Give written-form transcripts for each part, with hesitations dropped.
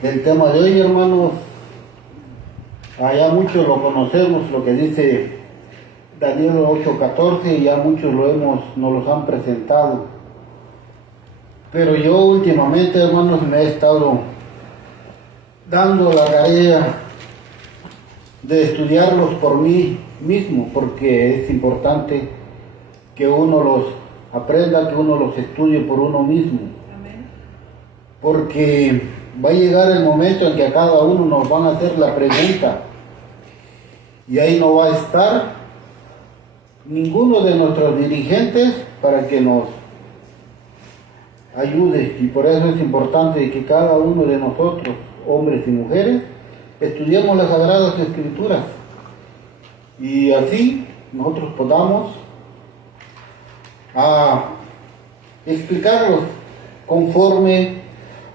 Del tema de hoy, hermanos, allá muchos lo conocemos, lo que dice Daniel 8:14, y ya muchos nos los han presentado. Pero yo últimamente, hermanos, me he estado dando la tarea de estudiarlos por mí mismo, porque es importante que uno los aprenda, que uno los estudie por uno mismo. Amén. Porque va a llegar el momento en que a cada uno nos van a hacer la pregunta y ahí no va a estar ninguno de nuestros dirigentes para que nos ayude, y por eso es importante que cada uno de nosotros, hombres y mujeres, estudiemos las Sagradas Escrituras y así nosotros podamos explicarlos conforme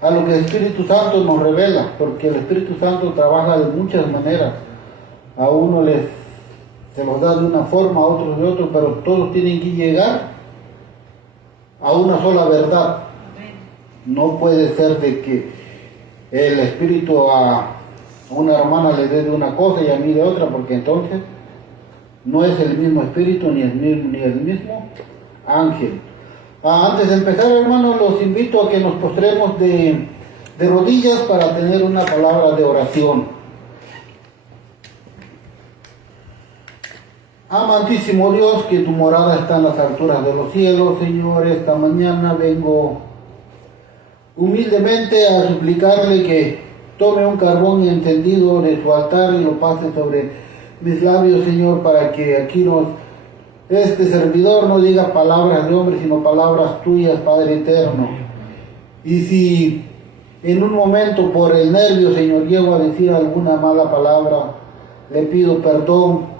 a lo que el Espíritu Santo nos revela, porque el Espíritu Santo trabaja de muchas maneras. A uno se los da de una forma, a otros de otra, pero todos tienen que llegar a una sola verdad. No puede ser de que el Espíritu a una hermana le dé de una cosa y a mí de otra, porque entonces no es el mismo Espíritu ni el mismo ángel. Antes de empezar, hermanos, los invito a que nos postremos de rodillas para tener una palabra de oración. Amantísimo Dios, que tu morada está en las alturas de los cielos, Señor, esta mañana vengo humildemente a suplicarle que tome un carbón encendido de su altar y lo pase sobre mis labios, Señor, para que aquí este servidor no diga palabras de hombre, sino palabras tuyas, Padre eterno. Y si en un momento por el nervio, Señor, llego a decir alguna mala palabra, le pido perdón,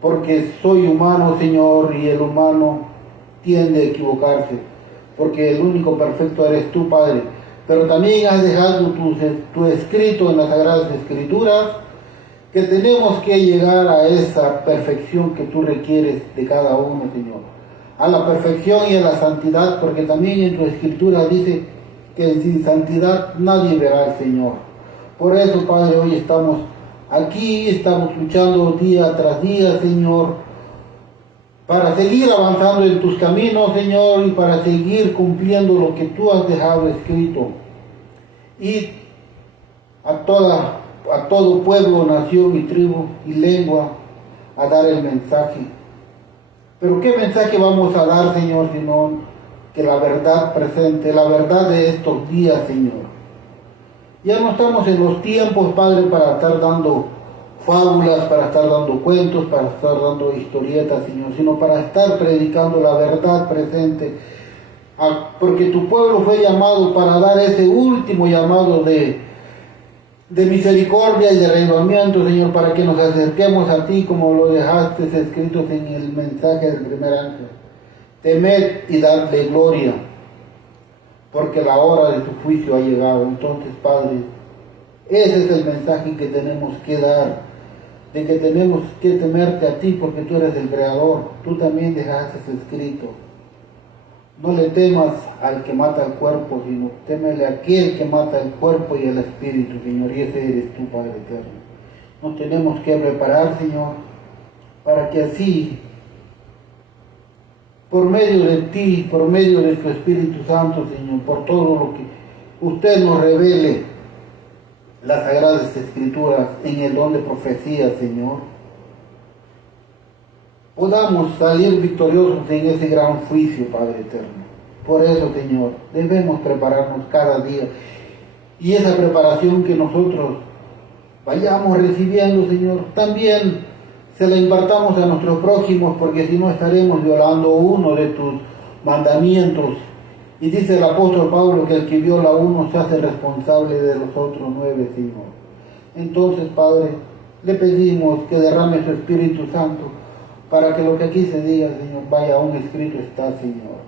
porque soy humano, Señor, y el humano tiende a equivocarse, porque el único perfecto eres tú, Padre. Pero también has dejado tu escrito en las Sagradas Escrituras, que tenemos que llegar a esa perfección que tú requieres de cada uno, Señor. A la perfección y a la santidad, porque también en tu escritura dice que sin santidad nadie verá al Señor. Por eso, Padre, hoy estamos aquí, estamos luchando día tras día, Señor, para seguir avanzando en tus caminos, Señor, y para seguir cumpliendo lo que tú has dejado escrito. Y a todo pueblo, nación y tribu y lengua a dar el mensaje. Pero ¿qué mensaje vamos a dar, Señor, sino que la verdad presente, la verdad de estos días, Señor? Ya no estamos en los tiempos, Padre, para estar dando fábulas, para estar dando cuentos, para estar dando historietas, Señor, sino para estar predicando la verdad presente. Porque tu pueblo fue llamado para dar ese último llamado de misericordia y de renovamiento, Señor, para que nos acerquemos a ti como lo dejaste escrito en el mensaje del primer ángel. Temed y dadle gloria, porque la hora de tu juicio ha llegado. Entonces, Padre, ese es el mensaje que tenemos que dar, de que tenemos que temerte a ti, porque tú eres el Creador. Tú también dejaste escrito: no le temas al que mata el cuerpo, sino témele a aquel que mata el cuerpo y el espíritu, Señor, y ese eres tú, Padre eterno. Nos tenemos que preparar, Señor, para que así, por medio de ti, por medio de tu Espíritu Santo, Señor, por todo lo que usted nos revele, las Sagradas Escrituras, en el don de profecía, Señor, podamos salir victoriosos en ese gran juicio, Padre eterno. Por eso, Señor, debemos prepararnos cada día. Y esa preparación que nosotros vayamos recibiendo, Señor, también se la impartamos a nuestros prójimos, porque si no estaremos violando uno de tus mandamientos. Y dice el apóstol Pablo que el que viola uno se hace responsable de los otros 9, Señor. Entonces, Padre, le pedimos que derrame su Espíritu Santo, para que lo que aquí se diga, Señor, vaya aún escrito está, Señor.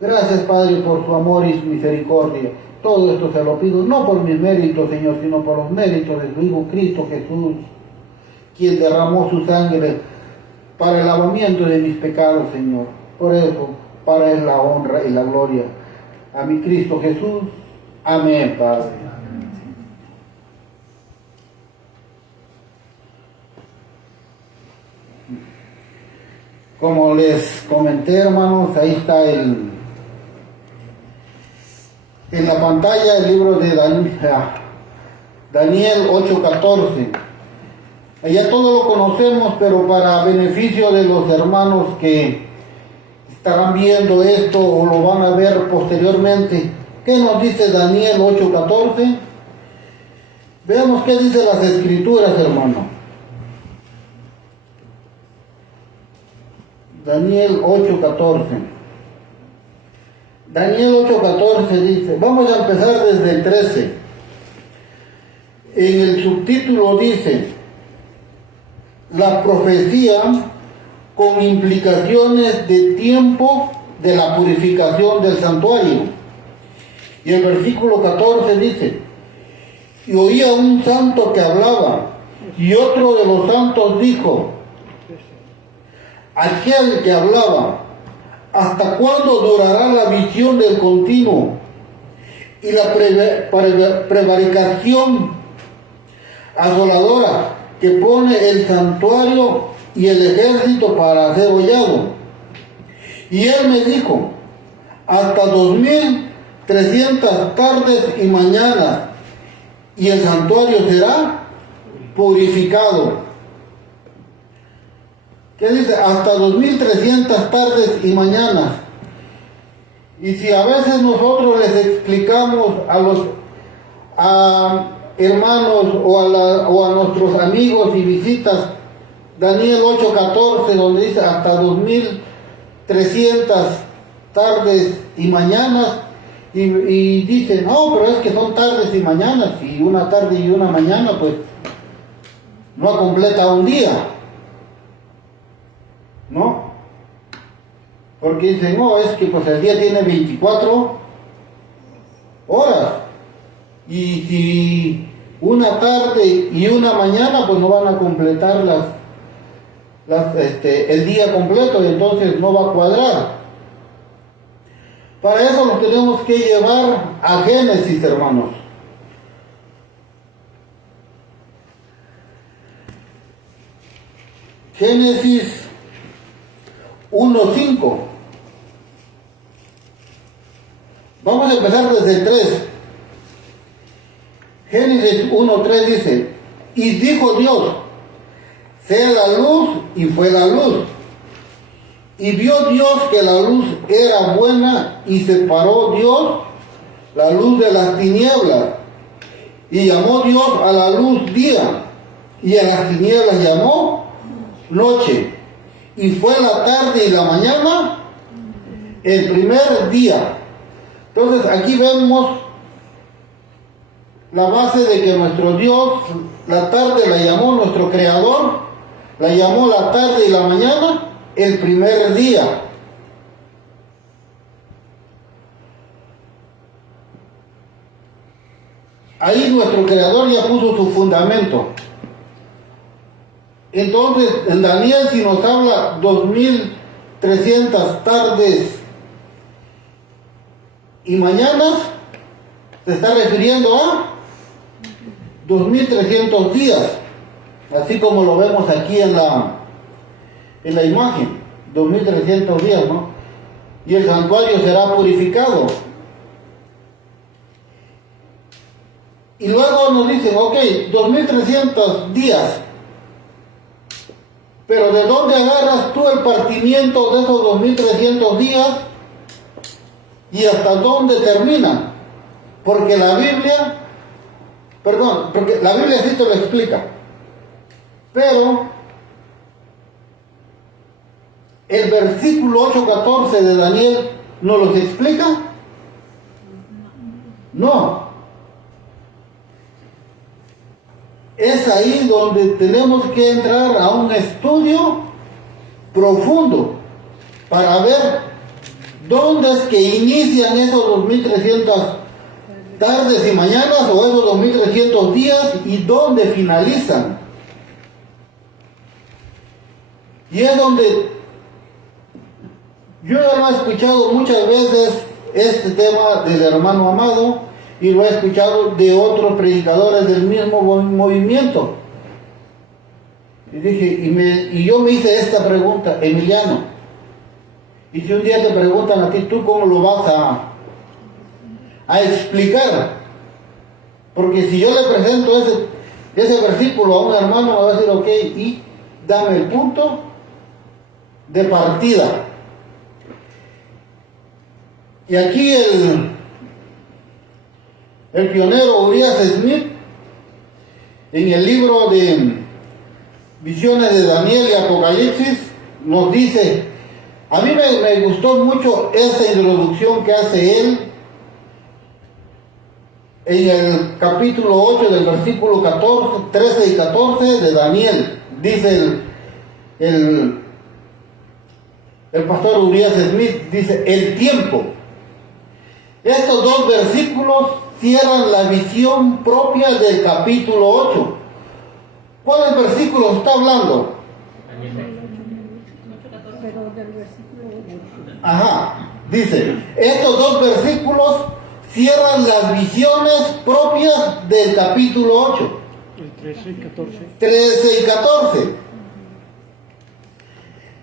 Gracias, Padre, por su amor y su misericordia. Todo esto se lo pido, no por mis méritos, Señor, sino por los méritos de su Hijo Cristo Jesús, quien derramó su sangre para el lavamiento de mis pecados, Señor. Por eso, para Él la honra y la gloria. A mi Cristo Jesús, Amén, Padre. Como les comenté, hermanos, ahí está en la pantalla el libro de Daniel 8:14. Ya todo lo conocemos, pero para beneficio de los hermanos que estarán viendo esto o lo van a ver posteriormente, ¿qué nos dice Daniel 8:14? Veamos qué dice las Escrituras, hermano. Daniel 8:14. Daniel 8:14 dice, vamos a empezar desde el 13. En el subtítulo dice, la profecía con implicaciones de tiempo de la purificación del santuario. Y el versículo 14 dice, y oía un santo que hablaba, y otro de los santos dijo, aquel que hablaba, ¿hasta cuándo durará la visión del continuo y la prevaricación asoladora que pone el santuario y el ejército para ser hollado? Y él me dijo, hasta 2300 tardes y mañanas, y el santuario será purificado. ¿Qué dice? Hasta 2300 tardes y mañanas. Y si a veces nosotros les explicamos a los hermanos o a nuestros amigos y visitas Daniel 8:14, donde dice hasta 2300 tardes y mañanas, y dicen, no, pero es que son tardes y mañanas, y una tarde y una mañana pues no completa un día, ¿no? Porque dicen, no, es que pues el día tiene 24 horas, y si una tarde y una mañana pues no van a completar el día completo, y entonces no va a cuadrar. Para eso nos tenemos que llevar a Génesis, hermanos. Génesis 1:5. Vamos a empezar desde el 3. Génesis 1:3 dice, y dijo Dios, sea la luz, y fue la luz. Y vio Dios que la luz era buena, y separó Dios la luz de las tinieblas. Y llamó Dios a la luz día, y a las tinieblas llamó noche. Y fue la tarde y la mañana el primer día. Entonces aquí vemos la base de que nuestro Dios, la tarde la llamó nuestro Creador, la llamó la tarde y la mañana el primer día. Ahí nuestro Creador ya puso su fundamento. Entonces, en Daniel, si nos habla 2300 tardes y mañanas, se está refiriendo a 2300 días, así como lo vemos aquí en la imagen, 2300 días, ¿no? Y el santuario será purificado. Y luego nos dicen, ok, 2300 días. Pero ¿de dónde agarras tú el partimiento de esos 2300 días? ¿Y hasta dónde terminan? Porque la Biblia sí te lo explica. Pero el versículo 8:14 de Daniel ¿nos los explica? No. Es ahí donde tenemos que entrar a un estudio profundo para ver dónde es que inician esos 2300 tardes y mañanas o esos 2300 días y dónde finalizan. Y es donde yo ya lo he escuchado muchas veces este tema del hermano Amado, y lo he escuchado de otros predicadores del mismo movimiento. Y dije, y yo me hice esta pregunta, Emiliano, y si un día te preguntan a ti, ¿tú cómo lo vas a explicar? Porque si yo le presento ese versículo a un hermano, me va a decir, ok, y dame el punto de partida. Y aquí el pionero Urias Smith, en el libro de Visiones de Daniel y Apocalipsis, nos dice, a mí me gustó mucho esa introducción que hace él en el capítulo 8 del versículo 13 y 14 de Daniel. Dice el pastor Urias Smith, dice, el tiempo. Estos dos versículos cierran la visión propia del capítulo 8. ¿Cuál versículo está hablando? Pero del versículo 8. Ajá, dice, estos dos versículos cierran las visiones propias del capítulo 8. El 13 y 14. 13 y 14.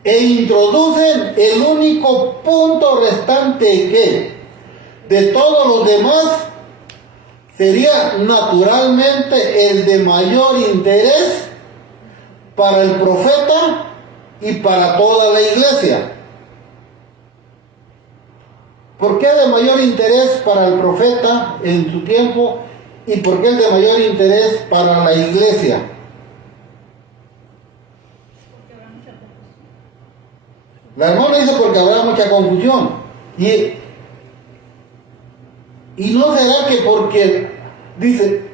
E introducen el único punto restante que, de todos los demás, sería naturalmente el de mayor interés para el profeta y para toda la iglesia. ¿Por qué de mayor interés para el profeta en su tiempo y por qué el de mayor interés para la iglesia? La hermana dice porque habrá mucha confusión. Y no será que porque, dice,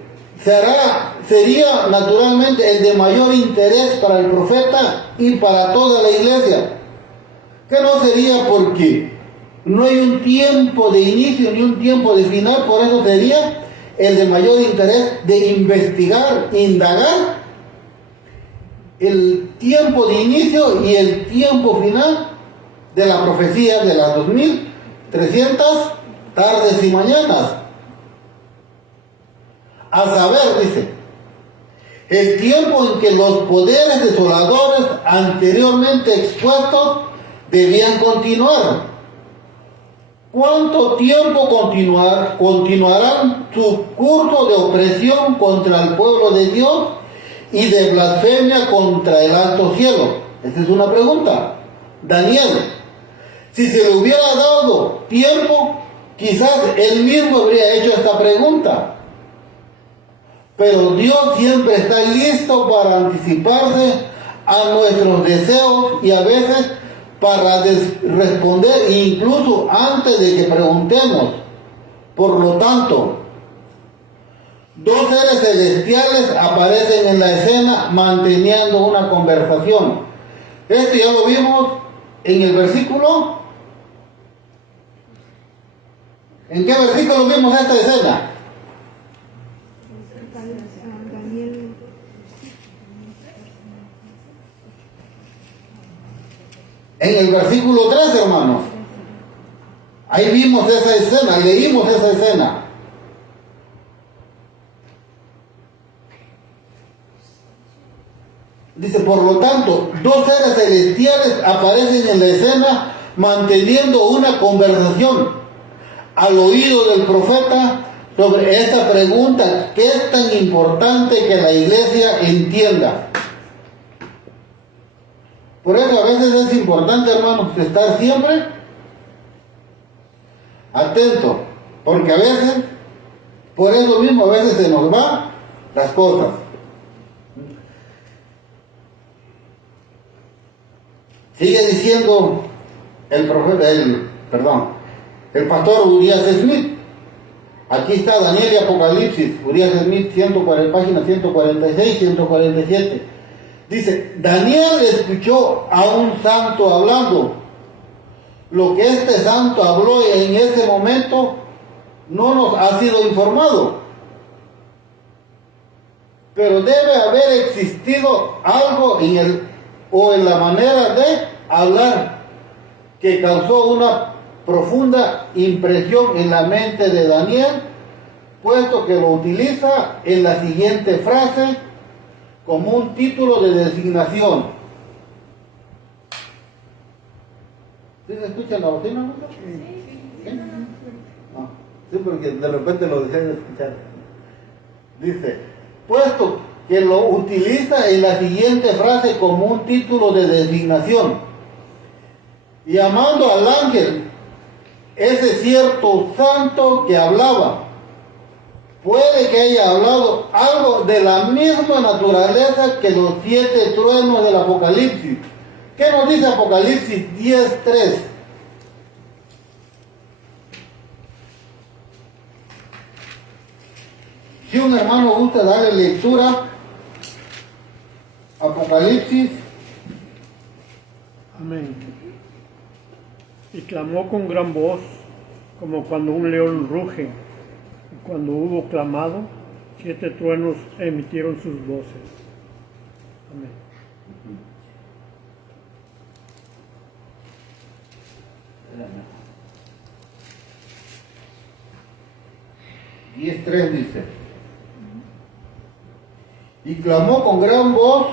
sería naturalmente el de mayor interés para el profeta y para toda la iglesia. Que no sería porque no hay un tiempo de inicio ni un tiempo de final, por eso sería el de mayor interés de investigar, indagar el tiempo de inicio y el tiempo final de la profecía de las 2300 tardes y mañanas. A saber, dice, el tiempo en que los poderes desoladores anteriormente expuestos debían continuar. ¿Cuánto tiempo continuarán su curso de opresión contra el pueblo de Dios y de blasfemia contra el alto cielo? Esa es una pregunta. Daniel, si se le hubiera dado tiempo, quizás él mismo habría hecho esta pregunta. Pero Dios siempre está listo para anticiparse a nuestros deseos y a veces para responder incluso antes de que preguntemos. Por lo tanto, dos seres celestiales aparecen en la escena manteniendo una conversación. Esto ya lo vimos en el versículo. ¿En qué versículo vimos esta escena? En el versículo 3, hermanos. Ahí vimos esa escena, leímos esa escena. Dice, por lo tanto, dos seres celestiales aparecen en la escena manteniendo una conversación al oído del profeta sobre esta pregunta que es tan importante que la iglesia entienda. Por eso a veces es importante, hermanos, estar siempre atento, porque a veces, por eso mismo, a veces se nos van las cosas. Sigue diciendo el pastor Urias Smith. Aquí está Daniel y Apocalipsis, Urias Smith, página 146, 147. Dice, Daniel escuchó a un santo hablando. Lo que este santo habló en ese momento no nos ha sido informado. Pero debe haber existido algo en la manera de hablar que causó una profunda impresión en la mente de Daniel puesto que lo utiliza en la siguiente frase como un título de designación. ¿Sí se escucha la bocina, no? ¿Sí? No, sí, porque de repente lo dejé de escuchar. Dice, puesto que lo utiliza en la siguiente frase como un título de designación, llamando al ángel, ese cierto santo que hablaba, puede que haya hablado algo de la misma naturaleza que los 7 truenos del Apocalipsis. ¿Qué nos dice Apocalipsis 10:3? Si un hermano gusta darle lectura, Apocalipsis. Amén. Y clamó con gran voz, como cuando un león ruge. Y cuando hubo clamado, 7 truenos emitieron sus voces. Amén. 10:3 dice, y clamó con gran voz,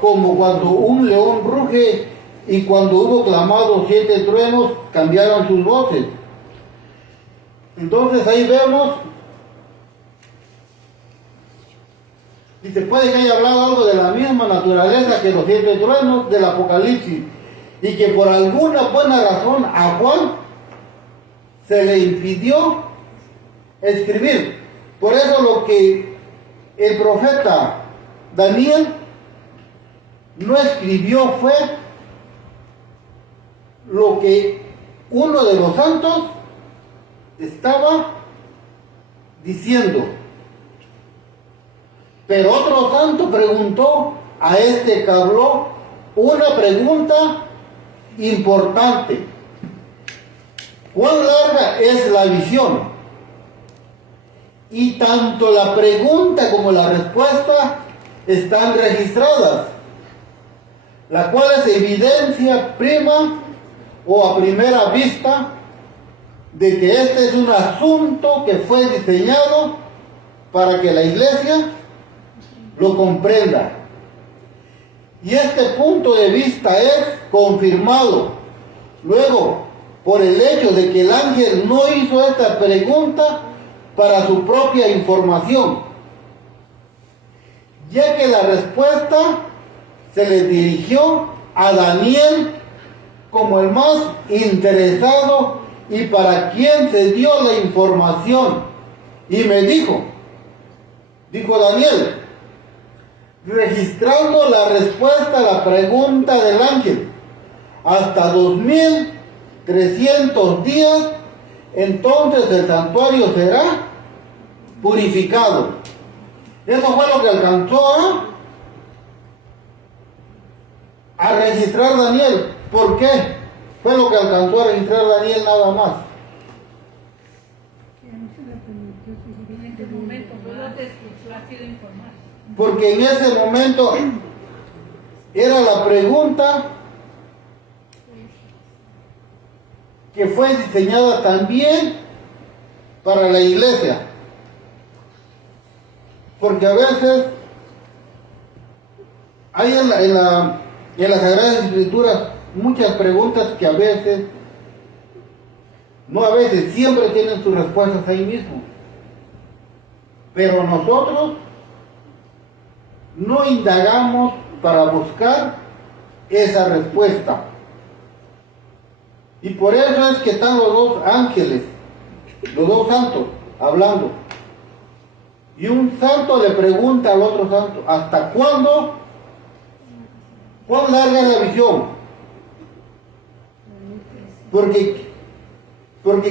como cuando un león ruge, y cuando hubo clamado 7 truenos, cambiaron sus voces. Entonces ahí vemos, dice, puede que haya hablado algo de la misma naturaleza que los 7 truenos del Apocalipsis, y que por alguna buena razón a Juan se le impidió escribir. Por eso lo que el profeta Daniel no escribió fue lo que uno de los santos estaba diciendo. Pero otro santo preguntó a este que habló una pregunta importante. ¿Cuán larga es la visión? Y tanto la pregunta como la respuesta están registradas, la cual es evidencia prima o a primera vista de que este es un asunto que fue diseñado para que la iglesia lo comprenda. Y este punto de vista es confirmado luego por el hecho de que el ángel no hizo esta pregunta para su propia información, ya que la respuesta se le dirigió a Daniel como el más interesado y para quien se dio la información. Y me dijo Daniel, registrando la respuesta a la pregunta del ángel, hasta 2300 días, entonces el santuario será purificado. Eso fue lo que alcanzó a registrar Daniel. ¿Por qué? Fue lo que alcanzó a registrar Daniel nada más. En este momento, no te ha sido informado. Porque en ese momento era la pregunta que fue diseñada también para la iglesia. Porque a veces hay en las Sagradas Escrituras muchas preguntas que a veces, siempre tienen sus respuestas ahí mismo. Pero nosotros no indagamos para buscar esa respuesta. Y por eso es que están los dos ángeles, los dos santos, hablando. Y un santo le pregunta al otro santo, ¿hasta cuándo? ¿Cuán larga es la visión? Porque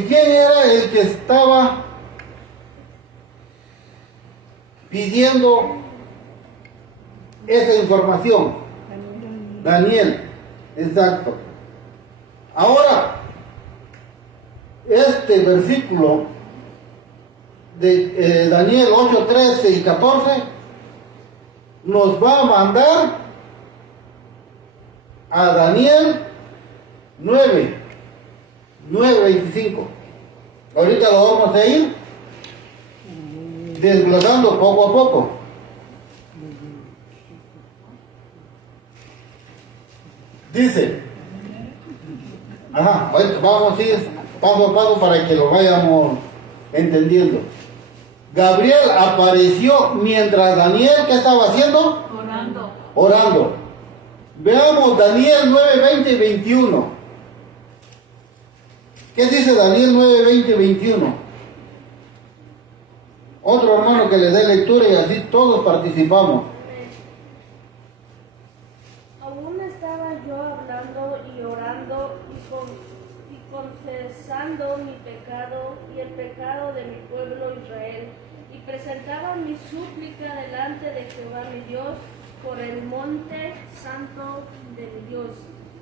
¿quién era el que estaba pidiendo esa información? Daniel, exacto. Ahora, este versículo de Daniel 8, 13 y 14 nos va a mandar a Daniel 9, 9:25. Ahorita lo vamos a ir desglosando poco a poco. Dice, vamos a ir paso a paso para que lo vayamos entendiendo. Gabriel apareció mientras Daniel, ¿qué estaba haciendo? Orando. Veamos Daniel 9:20 y 21. ¿Qué dice Daniel 9:20 y 21? Otro hermano que le dé lectura y así todos participamos. Aún estaba yo hablando y orando y confesando mi pecado y el pecado de mi pueblo Israel, y presentaba mi súplica delante de Jehová mi Dios por el monte santo de mi Dios.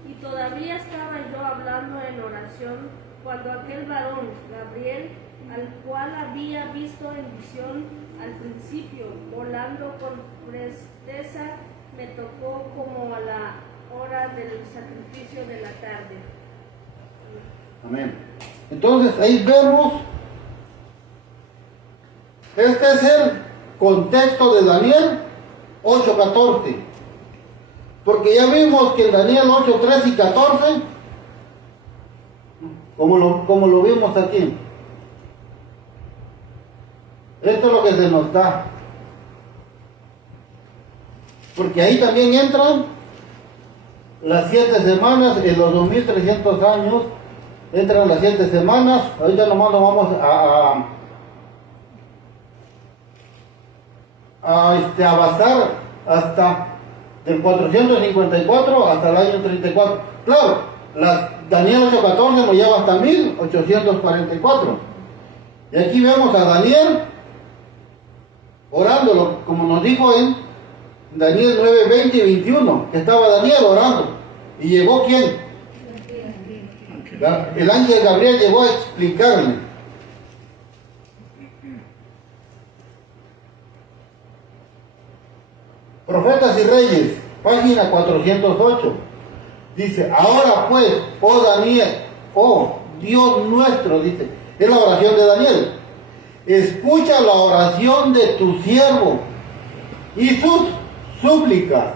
Y todavía estaba yo hablando en oración cuando aquel varón, Gabriel, al cual había visto en visión al principio, volando con presteza, me tocó como a la hora del sacrificio de la tarde. Amén. Entonces ahí vemos, este es el contexto de Daniel 8:14. Porque ya vimos que en Daniel 8:13 y 14, como lo vimos aquí, esto es lo que se nos da. Porque ahí también entran las 7 semanas, en los 2300 años, entran las 7 semanas. Ahorita nomás nos vamos a basar hasta del 454 hasta el año 34. Claro, Daniel 8:14 nos lleva hasta 1844. Y aquí vemos a Daniel orándolo, como nos dijo en Daniel 9:20 y 21, que estaba Daniel orando. ¿Y llegó quién? El ángel Gabriel llegó a explicarle. Profetas y Reyes, página 408. Dice, ahora pues, oh Daniel, oh Dios nuestro, dice, es la oración de Daniel. Escucha la oración de tu siervo y sus súplicas,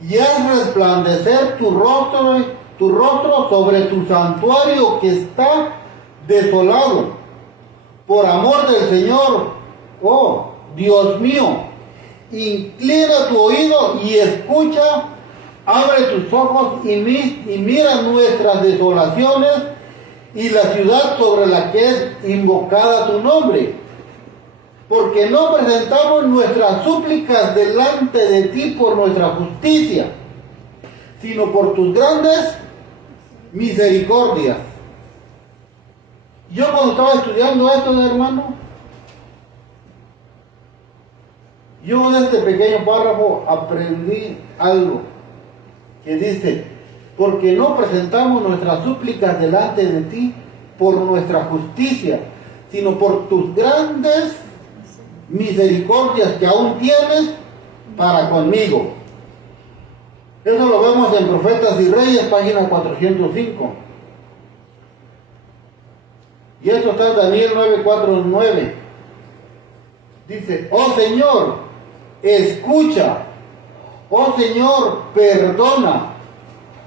y haz resplandecer tu rostro sobre tu santuario que está desolado. Por amor del Señor, oh Dios mío, inclina tu oído y escucha, abre tus ojos y mira nuestras desolaciones y la ciudad sobre la que es invocada tu nombre. Porque no presentamos nuestras súplicas delante de ti por nuestra justicia, sino por tus grandes misericordias. Yo cuando estaba estudiando esto, hermano, yo de este pequeño párrafo aprendí algo que dice, porque no presentamos nuestras súplicas delante de ti por nuestra justicia, sino por tus grandes misericordias que aún tienes para conmigo. Eso lo vemos en Profetas y Reyes, página 405. Y esto está en Daniel 9:4-9. Dice, oh Señor, escucha. Oh Señor, perdona.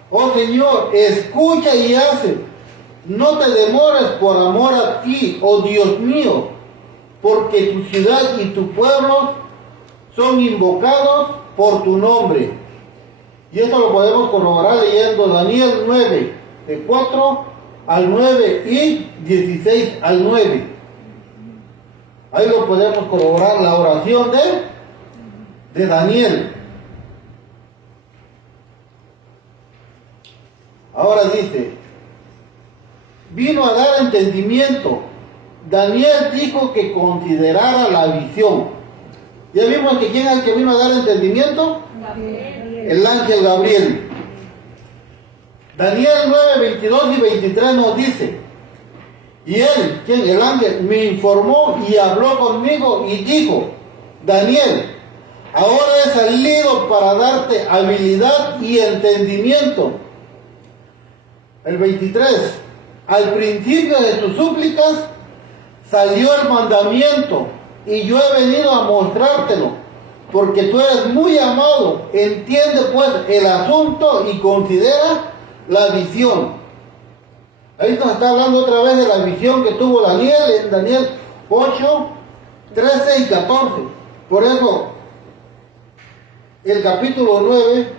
Oh Señor, escucha y hace. No te demores por amor a ti, oh Dios mío, porque tu ciudad y tu pueblo son invocados por tu nombre. Y esto lo podemos corroborar leyendo Daniel 9, de 4 al 9 y 16 al 9. Ahí lo podemos corroborar la oración de Daniel. Ahora dice, vino a dar entendimiento. Daniel dijo que considerara la visión. ¿Ya vimos que quién es el que vino a dar entendimiento? El ángel Gabriel. Daniel 9, 22 y 23 nos dice, y él, ¿quién? El ángel, me informó y habló conmigo y dijo, Daniel, ahora he salido para darte habilidad y entendimiento. El 23, al principio de tus súplicas salió el mandamiento, y yo he venido a mostrártelo, porque tú eres muy amado. Entiende pues el asunto y considera la visión. Ahí nos está hablando otra vez de la visión que tuvo Daniel en Daniel 8, 13 y 14. Por eso, el capítulo 9,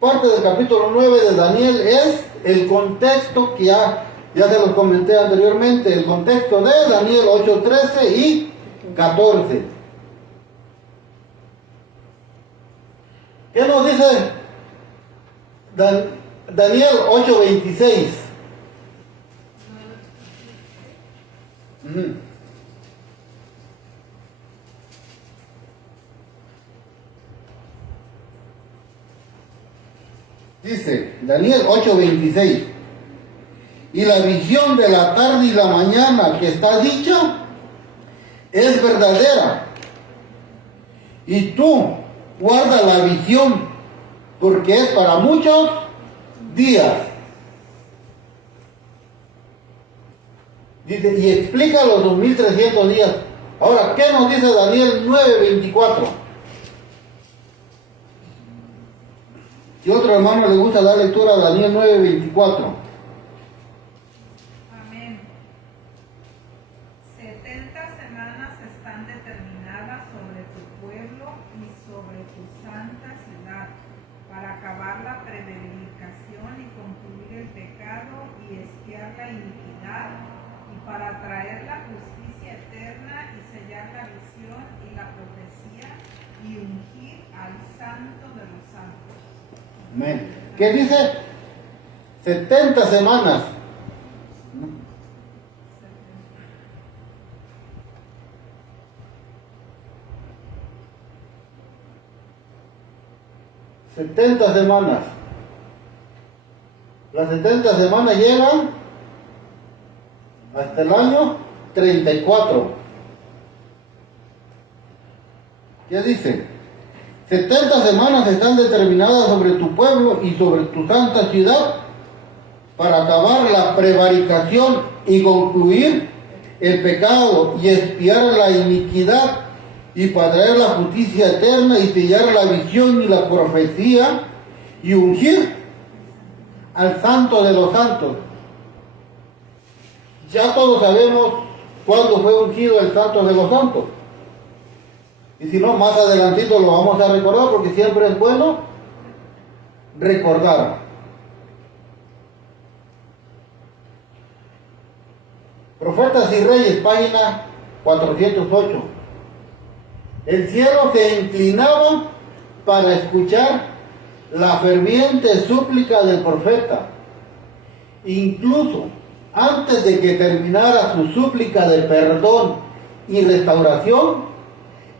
parte del capítulo 9 de Daniel es el contexto que ya se los comenté anteriormente, el contexto de Daniel 8, 13 y 14. ¿Qué nos dice Daniel 8, 26? Dice Daniel 8:26, y la visión de la tarde y la mañana que está dicha es verdadera, y tú guarda la visión, porque es para muchos días. Dice, y explica los 2300 días. Ahora, ¿qué nos dice Daniel 9:24? Si otro hermano le gusta dar lectura a Daniel 9:24. Amén. 70 semanas están determinadas sobre tu pueblo y sobre tu santa ciudad, para acabar la prevaricación y concluir el pecado y expiar la iniquidad, y para traer la justicia eterna y sellar la visión y la profecía y ungir al santo de los santos. Amén. ¿Qué dice? 70 semanas. Las 70 semanas llegan hasta el año 34. ¿Qué dice? 70 semanas están determinadas sobre tu pueblo y sobre tu santa ciudad, para acabar la prevaricación y concluir el pecado y expiar la iniquidad, y para traer la justicia eterna y sellar la visión y la profecía y ungir al santo de los santos. Ya todos sabemos cuándo fue ungido el santo de los santos. Y si no, más adelantito lo vamos a recordar, porque siempre es bueno recordar. Profetas y Reyes, página 408. El cielo se inclinaba para escuchar la ferviente súplica del profeta. Incluso antes de que terminara su súplica de perdón y restauración,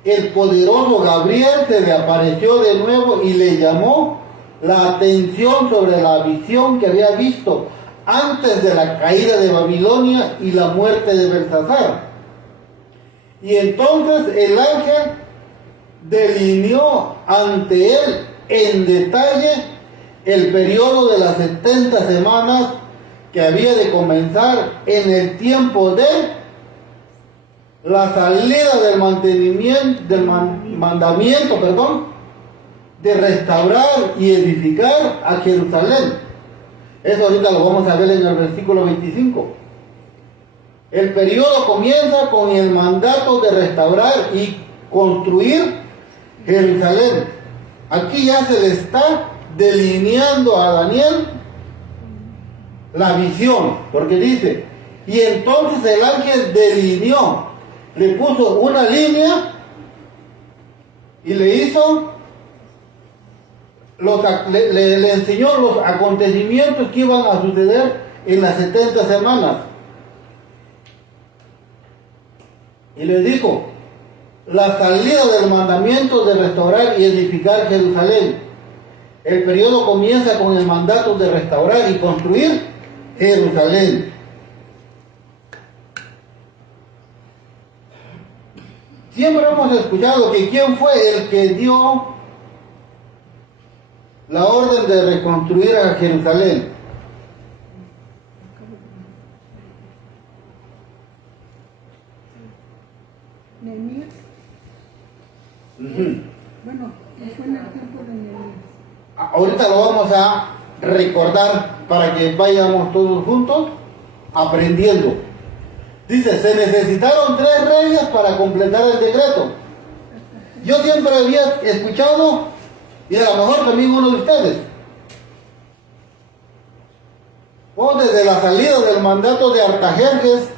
el poderoso Gabriel se le apareció de nuevo y le llamó la atención sobre la visión que había visto antes de la caída de Babilonia y la muerte de Belsasar. Y entonces el ángel delineó ante él en detalle el periodo de las 70 semanas que había de comenzar en el tiempo de la salida del mandamiento de restaurar y edificar a Jerusalén. Eso ahorita lo vamos a ver en el versículo 25. El periodo comienza con el mandato de restaurar y construir Jerusalén. Aquí ya se le está delineando a Daniel la visión, porque dice, y entonces el ángel delineó, le puso una línea y le hizo, le enseñó los acontecimientos que iban a suceder en las 70 semanas. Y le dijo, la salida del mandamiento de restaurar y edificar Jerusalén. El periodo comienza con el mandato de restaurar y construir Jerusalén. Siempre hemos escuchado que quién fue el que dio la orden de reconstruir a Jerusalén. Nehemías. Ujú. Bueno, fue en el tiempo de Nehemías. Ahorita lo vamos a recordar para que vayamos todos juntos aprendiendo. Dice, se necesitaron 3 reyes para completar el decreto. Yo siempre había escuchado, y a lo mejor también uno de ustedes, desde la salida del mandato de Artajerjes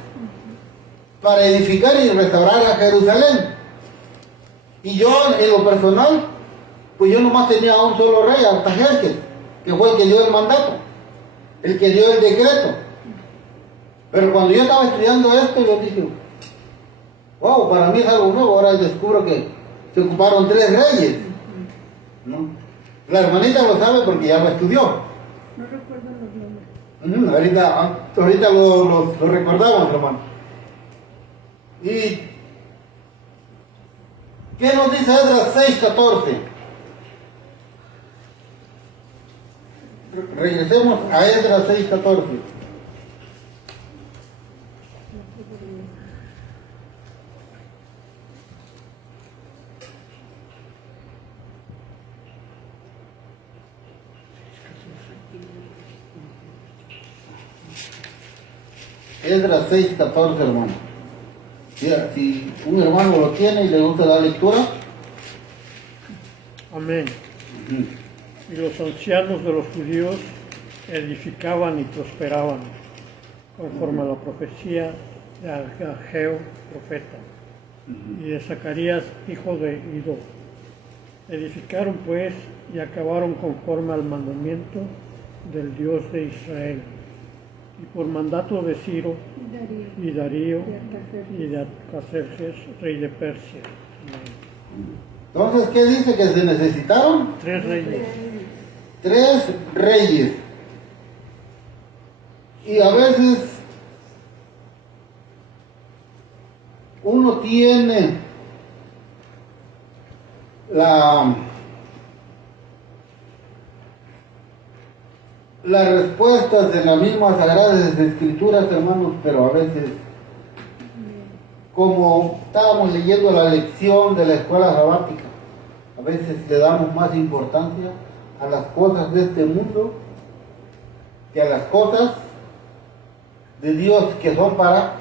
para edificar y restaurar a Jerusalén. Y yo, en lo personal, pues yo nomás tenía a un solo rey, Artajerjes, que fue el que dio el mandato, el que dio el decreto. Pero cuando yo estaba estudiando esto, yo dije, wow, para mí es algo nuevo. Ahora descubro que se ocuparon 3 reyes, ¿no? La hermanita lo sabe porque ya lo estudió. No recuerdo los nombres. Ahorita lo recordamos, hermano. ¿Y qué nos dice Esdras 6:14? Regresemos a Esdras 6:14. Esdras 6:14, hermano. Si un hermano lo tiene y le gusta la lectura. Amén. Y los ancianos de los judíos edificaban y prosperaban, conforme a la profecía de Ageo, profeta, y de Zacarías, hijo de Idó. Edificaron pues y acabaron conforme al mandamiento del Dios de Israel, y por mandato de Ciro y Darío y de Artajerjes, rey de Persia. Amén. Entonces, ¿qué dice que se necesitaron? 3 reyes. 3 reyes. Y a veces uno tiene las respuestas de las mismas sagradas escrituras, hermanos, pero a veces, como estábamos leyendo la lección de la escuela sabática, a veces le damos más importancia a las cosas de este mundo que a las cosas de Dios, que son para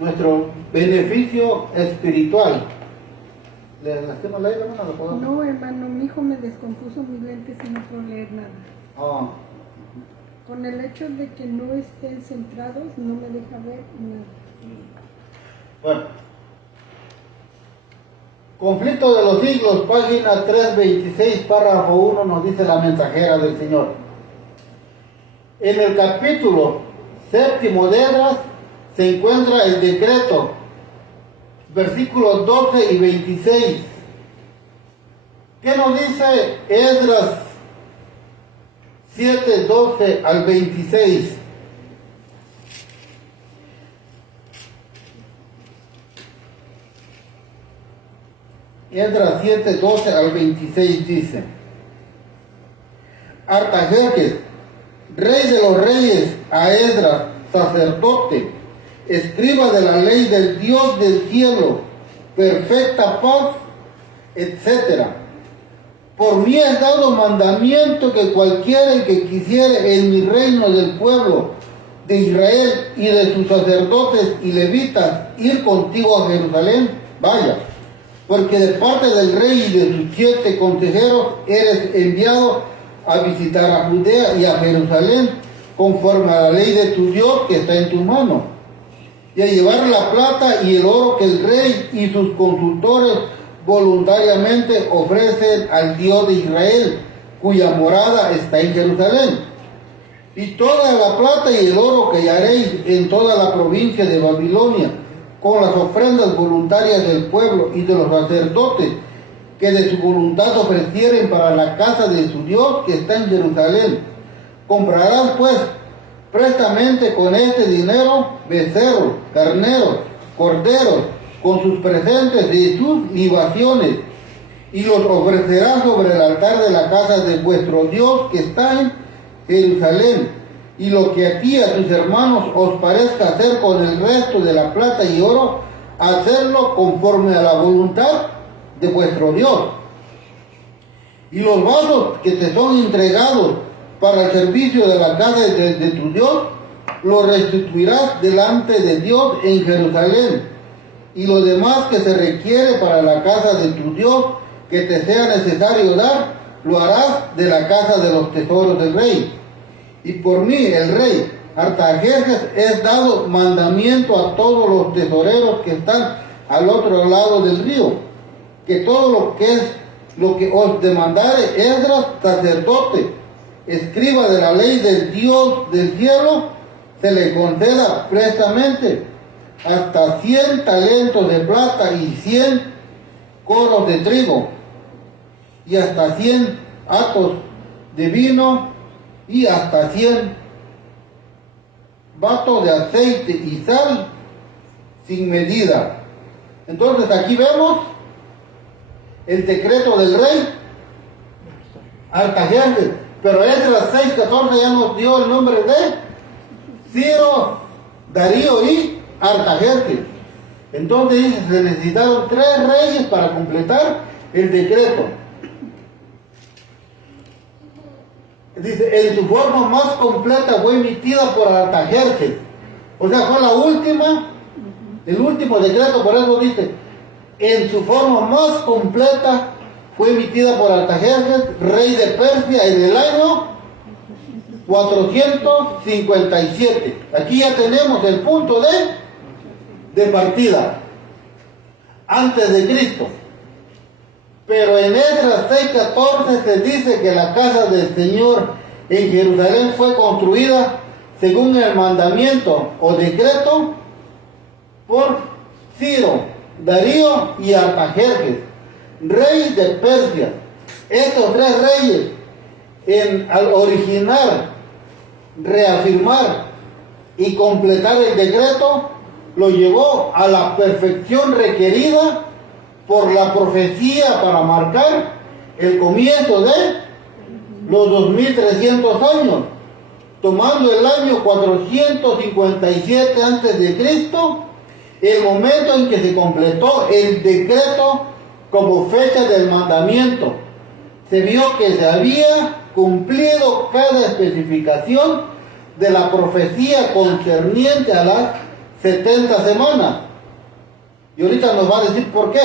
nuestro beneficio espiritual. ¿Las tengo leído, hermano? No, hermano, mi hijo me descompuso mis lentes y no puedo leer nada. Ah. Con el hecho de que no estén centrados, no me deja ver nada. Bueno, Conflicto de los siglos, página 326, párrafo 1, nos dice la mensajera del Señor. En el capítulo 7 de Esdras se encuentra el decreto, versículos 12 y 26. ¿Qué nos dice Esdras 7, 12 al 26? Esdras 7, 12 al 26 dice: Artajerjes, rey de los reyes, a Esdras, sacerdote, escriba de la ley del Dios del cielo, perfecta paz, etc. Por mí es dado mandamiento que cualquiera que quisiere en mi reino del pueblo de Israel y de sus sacerdotes y levitas ir contigo a Jerusalén, vaya, porque de parte del rey y de sus 7 consejeros eres enviado a visitar a Judea y a Jerusalén, conforme a la ley de tu Dios que está en tu mano, y a llevar la plata y el oro que el rey y sus consultores voluntariamente ofrecen al Dios de Israel, cuya morada está en Jerusalén. Y toda la plata y el oro que hallaréis en toda la provincia de Babilonia, con las ofrendas voluntarias del pueblo y de los sacerdotes que de su voluntad ofrecieren para la casa de su Dios que está en Jerusalén. Comprarás pues prestamente con este dinero becerros, carneros, corderos, con sus presentes y sus libaciones, y los ofrecerás sobre el altar de la casa de vuestro Dios que está en Jerusalén. Y lo que a ti y a tus hermanos os parezca hacer con el resto de la plata y oro, hacerlo conforme a la voluntad de vuestro Dios. Y los vasos que te son entregados para el servicio de la casa de tu Dios, los restituirás delante de Dios en Jerusalén. Y lo demás que se requiere para la casa de tu Dios, que te sea necesario dar, lo harás de la casa de los tesoros del rey. Y por mí, el rey Artajerjes, es dado mandamiento a todos los tesoreros que están al otro lado del río, que todo lo que os demandare Esdras, sacerdote, escriba de la ley del Dios del cielo, se le conceda prestamente hasta 100 talentos de plata y 100 coros de trigo, y hasta 100 atos de vino, y hasta 100 batos de aceite y sal sin medida. Entonces aquí vemos el decreto del rey Artajerjes, pero Esdras 6:14 ya nos dio el nombre de Ciro, Darío y Artajerjes. Entonces dice, se necesitaron 3 reyes para completar el decreto. Dice, en su forma más completa fue emitida por Artajerjes. O sea, fue la última, el último decreto, por eso dice, en su forma más completa fue emitida por Artajerjes, rey de Persia, en el año 457. Aquí ya tenemos el punto de partida, antes de Cristo. Pero en Esdras 6:14 se dice que la casa del Señor en Jerusalén fue construida según el mandamiento o decreto por Ciro, Darío y Artajerjes, rey de Persia. Estos 3 reyes, al originar, reafirmar y completar el decreto, lo llevó a la perfección requerida por la profecía para marcar el comienzo de los 2300 años, tomando el año 457 antes de Cristo, el momento en que se completó el decreto como fecha del mandamiento. Se vio que se había cumplido cada especificación de la profecía concerniente a las 70 semanas. Y ahorita nos va a decir por qué.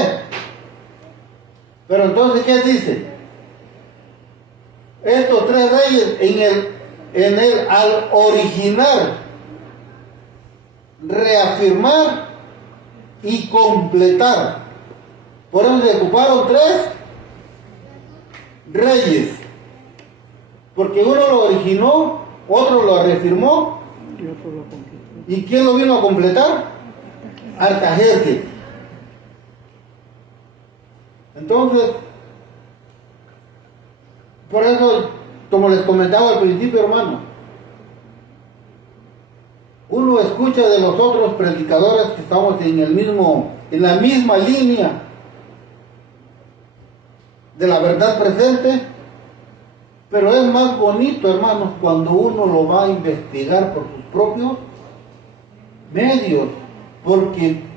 Pero entonces, ¿qué dice? Estos 3 reyes al originar, reafirmar y completar. Por eso se ocuparon 3 reyes. Porque uno lo originó, otro lo reafirmó. Y otro lo completó. ¿Y quién lo vino a completar? Artajerjes. Entonces, por eso, como les comentaba al principio, hermano, uno escucha de los otros predicadores que estamos en la misma línea de la verdad presente, pero es más bonito, hermanos, cuando uno lo va a investigar por sus propios medios, porque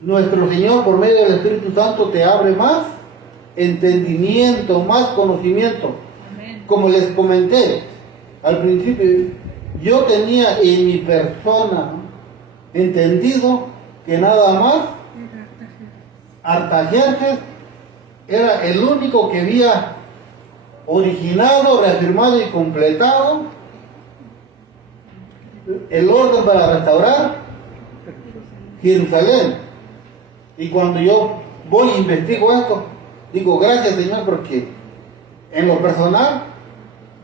nuestro Señor, por medio del Espíritu Santo, te abre más entendimiento, más conocimiento. Amén. Como les comenté al principio, yo tenía en mi persona entendido que nada más Artajerjes era el único que había originado, reafirmado y completado el orden para restaurar Jerusalén. Y cuando yo voy e investigo esto, digo, gracias, Señor, porque en lo personal,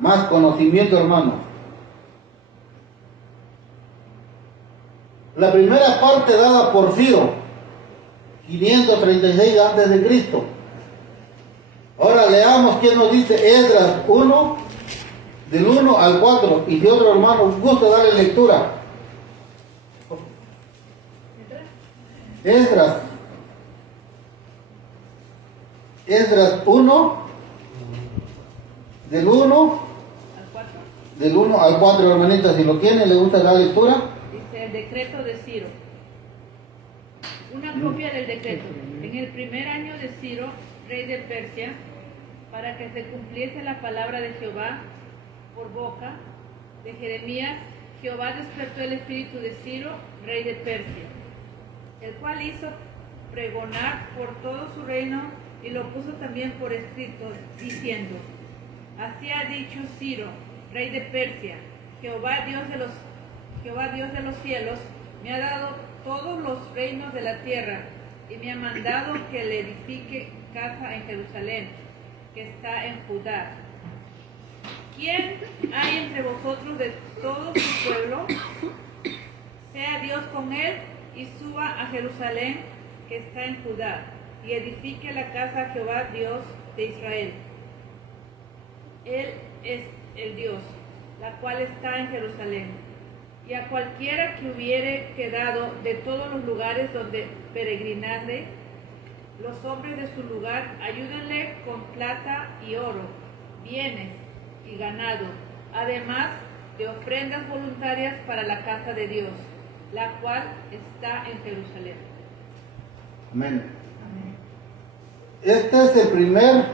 más conocimiento, hermano. La primera parte dada por Ciro, 536 antes de Cristo. Ahora leamos qué nos dice Esdras 1, del 1 al 4. Y si otro hermano gusta darle lectura. Esdras 1, del 1 al 4, hermanita, si lo tiene, le gusta dar lectura. Dice el decreto de Ciro. una copia del decreto en el primer año de Ciro, rey de Persia, para que se cumpliese la palabra de Jehová por boca de Jeremías. Jehová despertó el espíritu de Ciro, rey de Persia, el cual hizo pregonar por todo su reino y lo puso también por escrito, diciendo: así ha dicho Ciro, rey de Persia: Jehová Dios de los cielos me ha dado todos los reinos de la tierra y me ha mandado que le edifique casa en Jerusalén, que está en Judá. ¿Quién hay entre vosotros de todo su pueblo? Sea Dios con él y suba a Jerusalén, que está en Judá, y edifique la casa a Jehová Dios de Israel. Él es el Dios, la cual está en Jerusalén. Y a cualquiera que hubiere quedado de todos los lugares donde peregrinare, los hombres de su lugar, ayúdenle con plata y oro, bienes y ganado, además de ofrendas voluntarias para la casa de Dios, la cual está en Jerusalén. Amén. Este es el primer,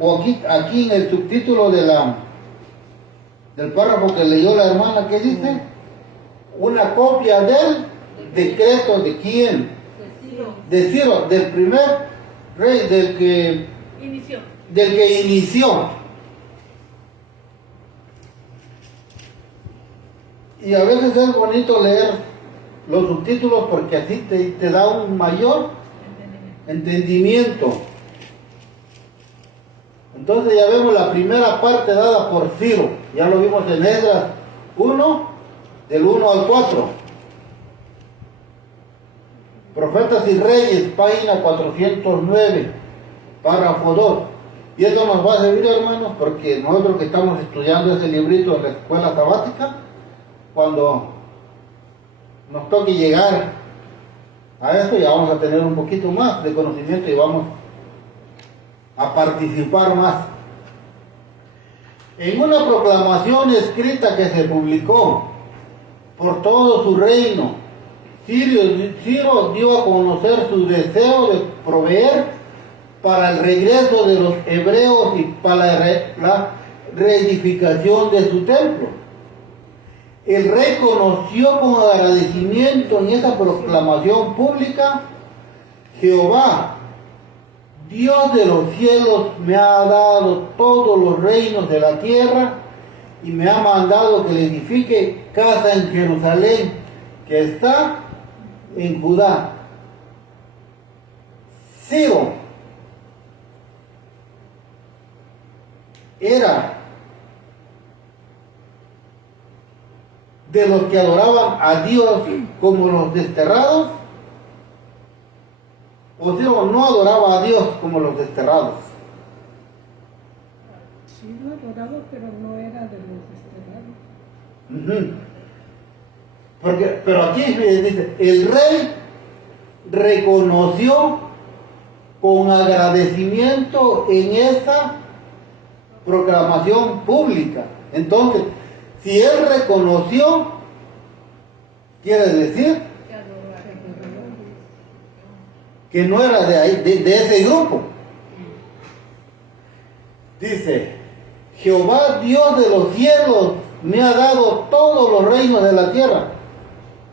o aquí en el subtítulo del párrafo que leyó la hermana, ¿qué dice? Una copia del decreto de quién? De Ciro, del primer rey, del que inició. Y a veces es bonito leer los subtítulos porque así te da un mayor entendimiento. Entonces ya vemos la primera parte dada por Ciro. Ya lo vimos en Esdras 1, del 1 al 4. Profetas y Reyes, página 409, párrafo 2. Y esto nos va a servir, hermanos, porque nosotros que estamos estudiando ese librito en la escuela sabática, cuando nos toque llegar a esto, ya vamos a tener un poquito más de conocimiento y vamos a participar más. En una proclamación escrita que se publicó por todo su reino, Ciro dio a conocer su deseo de proveer para el regreso de los hebreos y para la reedificación de su templo. El rey conoció con agradecimiento en esa proclamación pública: Jehová, Dios de los cielos, me ha dado todos los reinos de la tierra y me ha mandado que le edifique casa en Jerusalén, que está en Judá. Ciro era de los que adoraban a Dios como los desterrados, o Ciro no adoraba a Dios como los desterrados. Sí lo adoraba, pero no era de los desterrados. Pero aquí dice, el rey reconoció con agradecimiento en esa proclamación pública. Entonces, si él reconoció, quiere decir que no era de ahí, de ese grupo. Dice: Jehová Dios de los cielos me ha dado todos los reinos de la tierra.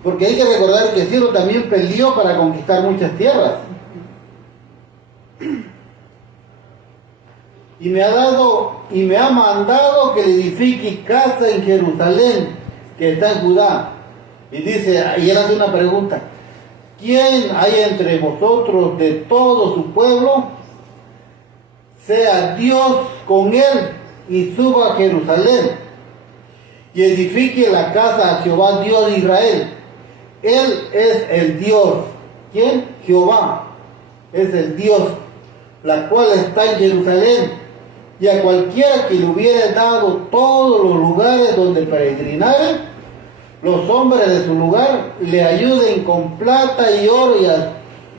Porque hay que recordar que Ciro también peleó para conquistar muchas tierras. Y me ha mandado que le edifique casa en Jerusalén, que está en Judá. Y dice, y él hace una pregunta: ¿quién hay entre vosotros de todo su pueblo? Sea Dios con él y suba a Jerusalén y edifique la casa a Jehová Dios de Israel. Él es el Dios. ¿Quién? Jehová es el Dios, la cual está en Jerusalén. Y a cualquiera que le hubiera dado todos los lugares donde peregrinare, los hombres de su lugar le ayuden con plata y oro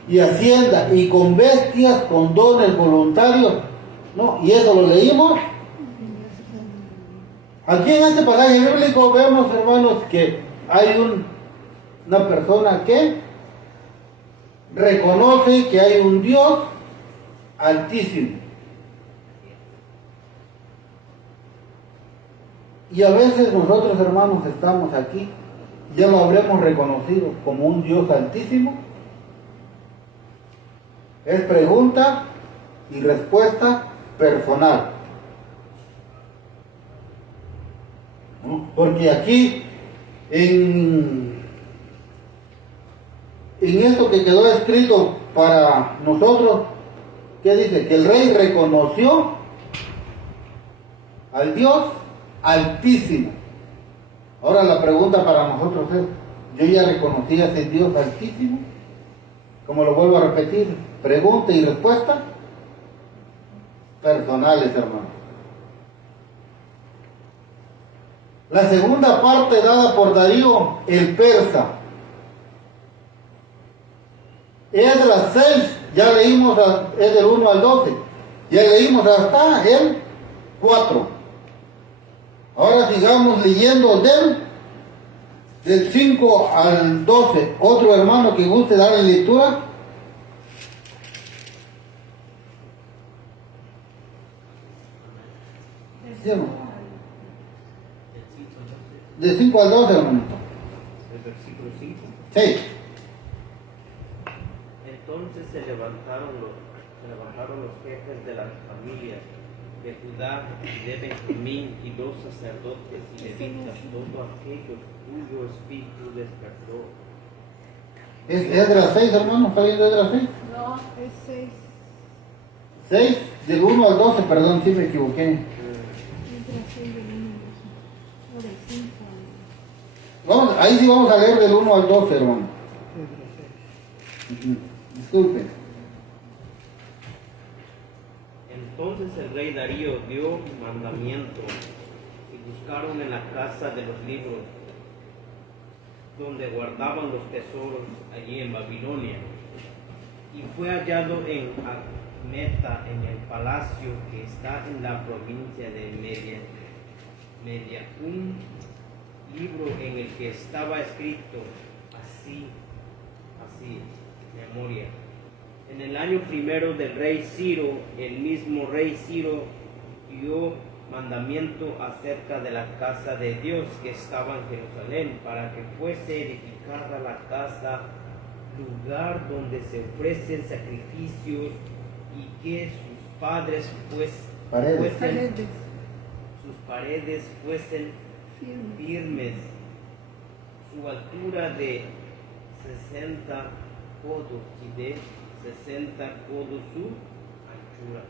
y hacienda, y con bestias, con dones voluntarios. ¿No? Y eso lo leímos. Aquí en este pasaje bíblico vemos, hermanos, que hay una persona que reconoce que hay un Dios altísimo. Y a veces nosotros, hermanos, estamos aquí, ya lo habremos reconocido como un Dios altísimo. Es pregunta y respuesta personal. ¿No? Porque aquí, en esto que quedó escrito para nosotros, ¿qué dice? Que el rey reconoció al Dios altísimo. Ahora la pregunta para nosotros es, ¿yo ya reconocí a ese Dios altísimo? Como lo vuelvo a repetir, pregunta y respuesta personales, hermanos. La segunda parte dada por Darío el persa. Esdras 6, ya leímos, es del 1 al 12. Ya leímos hasta el 4. Ahora sigamos leyendo del 5 al 12. Otro hermano que guste darle lectura. ¿Sí o no? De 5 al 12, hermano. El versículo 5. Sí. Entonces se levantaron los jefes de las familias de Judá y de Benjamín y los sacerdotes y levitas, todos aquellos cuyo espíritu despertó. ¿Es Esdras 6, hermano? ¿Está viendo Esdras 6? No, es 6. 6, del 1 al 12, perdón, sí me equivoqué. Es la 6 del 1 al 12. O del 5 al Vamos, ahí sí vamos a leer del 1 al 12, hermano. Disculpe. Entonces el rey Darío dio mandamiento y buscaron en la casa de los libros donde guardaban los tesoros allí en Babilonia, y fue hallado en Acmeta, en el palacio que está en la provincia de Media, un libro en el que estaba escrito así, memoria. En el año primero del rey Ciro, el mismo rey Ciro dio mandamiento acerca de la casa de Dios que estaba en Jerusalén, para que fuese edificada la casa, lugar donde se ofrecen sacrificios, y que sus paredes fuesen firmes, su altura de 60 codos y de 60 codos su anchura,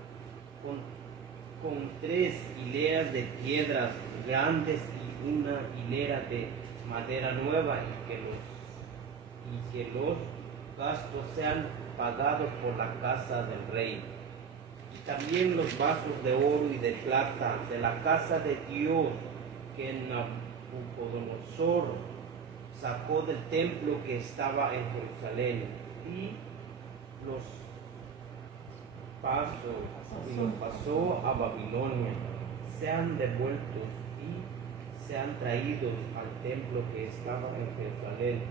con 3 hileras de piedras grandes y una hilera de madera nueva, y que los gastos sean pagados por la casa del rey. Y también los vasos de oro y de plata de la casa de Dios que Nabucodonosor sacó del templo que estaba en Jerusalén, y los pasó a Babilonia, sean devueltos y sean traídos al templo que estaba en Jerusalén,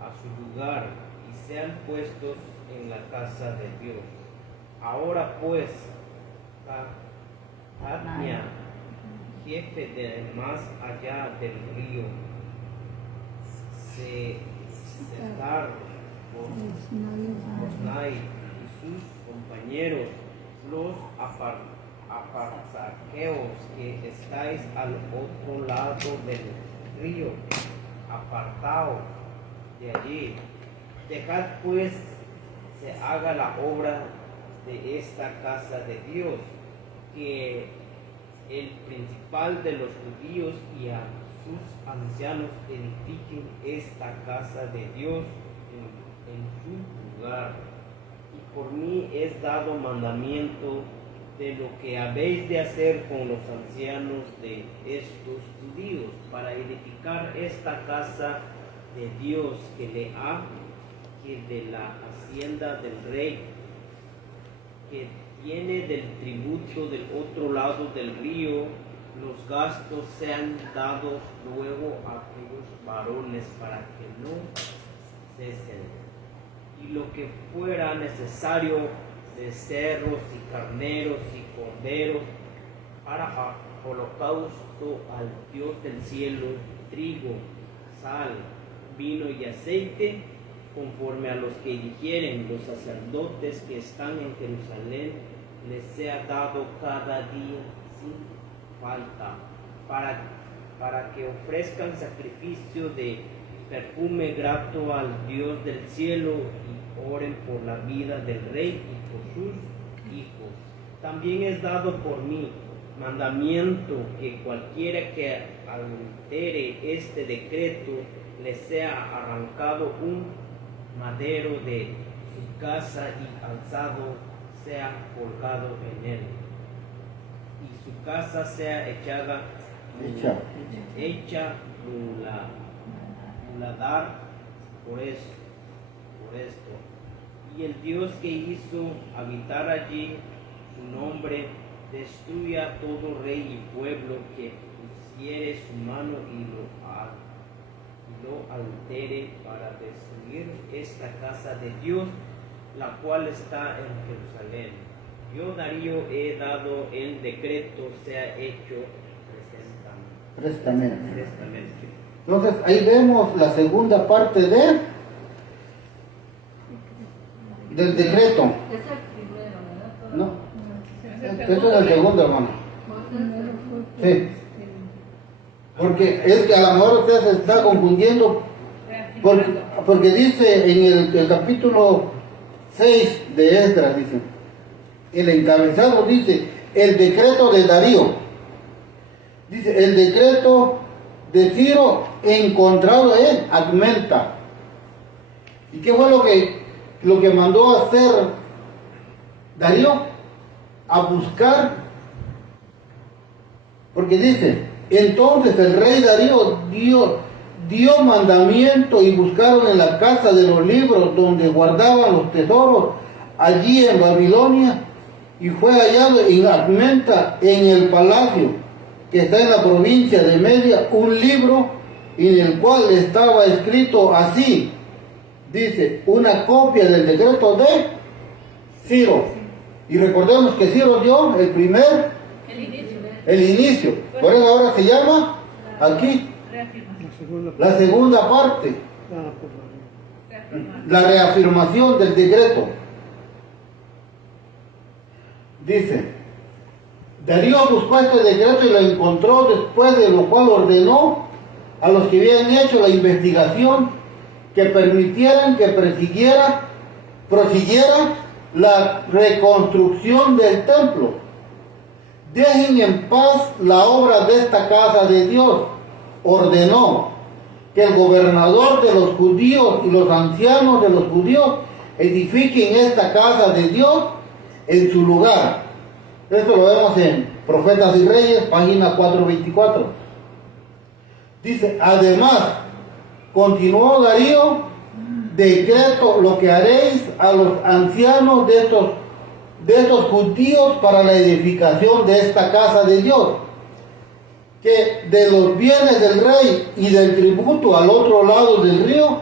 a su lugar, y sean puestos en la casa de Dios. Ahora pues, Adnia, jefe de más allá del río, Cesar, Osnai y sus compañeros, los aparsaqueos que estáis al otro lado del río, apartaos de allí. Dejad pues se haga la obra de esta casa de Dios, que el principal de los judíos y a sus ancianos edifiquen esta casa de Dios en su lugar. Y por mí es dado mandamiento de lo que habéis de hacer con los ancianos de estos judíos, para edificar esta casa de Dios que de la hacienda del rey, que tiene del tributo del otro lado del río, los gastos sean dados luego a aquellos varones, para que no cesen. Y lo que fuera necesario becerros y carneros y corderos para holocausto al Dios del cielo, trigo, sal, vino y aceite, conforme a los que dijeren los sacerdotes que están en Jerusalén, les sea dado cada día sin falta, para que ofrezcan sacrificio de perfume grato al Dios del cielo y oren por la vida del rey y por sus hijos. También es dado por mí mandamiento que cualquiera que altere este decreto le sea arrancado un madero de su casa y alzado sea colgado en él, y su casa sea hecha muladar por esto. Y el Dios que hizo habitar allí su nombre destruya todo rey y pueblo que pusiere su mano y lo altere para destruir esta casa de Dios, la cual está en Jerusalén. Yo, Darío, he dado el decreto, sea hecho Prestamente. prestamente. Entonces ahí vemos la segunda parte del decreto. Es el primero, ¿verdad? No, Es el esto es el segundo, hermano. Sí. Porque es que a lo mejor usted se está confundiendo porque dice en el capítulo 6 de Esdras, dice, el encabezado dice, el decreto de Darío. Dice, el decreto de Ciro encontrado en Admenta. ¿Y qué fue lo que mandó a hacer Darío? A buscar, porque dice, entonces el rey Darío dio mandamiento y buscaron en la casa de los libros donde guardaban los tesoros allí en Babilonia, y fue hallado en Admenta, en el palacio que está en la provincia de Media, un libro en el cual estaba escrito así, dice, una copia del decreto de Ciro. Y recordemos que Ciro dio el inicio. Por eso ahora se llama aquí la segunda parte, la reafirmación del decreto. Dice, Darío buscó este decreto y lo encontró, después de lo cual ordenó a los que habían hecho la investigación que permitieran que prosiguiera la reconstrucción del templo. Dejen en paz la obra de esta casa de Dios. Ordenó que el gobernador de los judíos y los ancianos de los judíos edifiquen esta casa de Dios en su lugar. Esto lo vemos en Profetas y Reyes, página 424. Dice, además, continuó Darío, decreto lo que haréis a los ancianos de estos judíos para la edificación de esta casa de Dios, que de los bienes del rey y del tributo al otro lado del río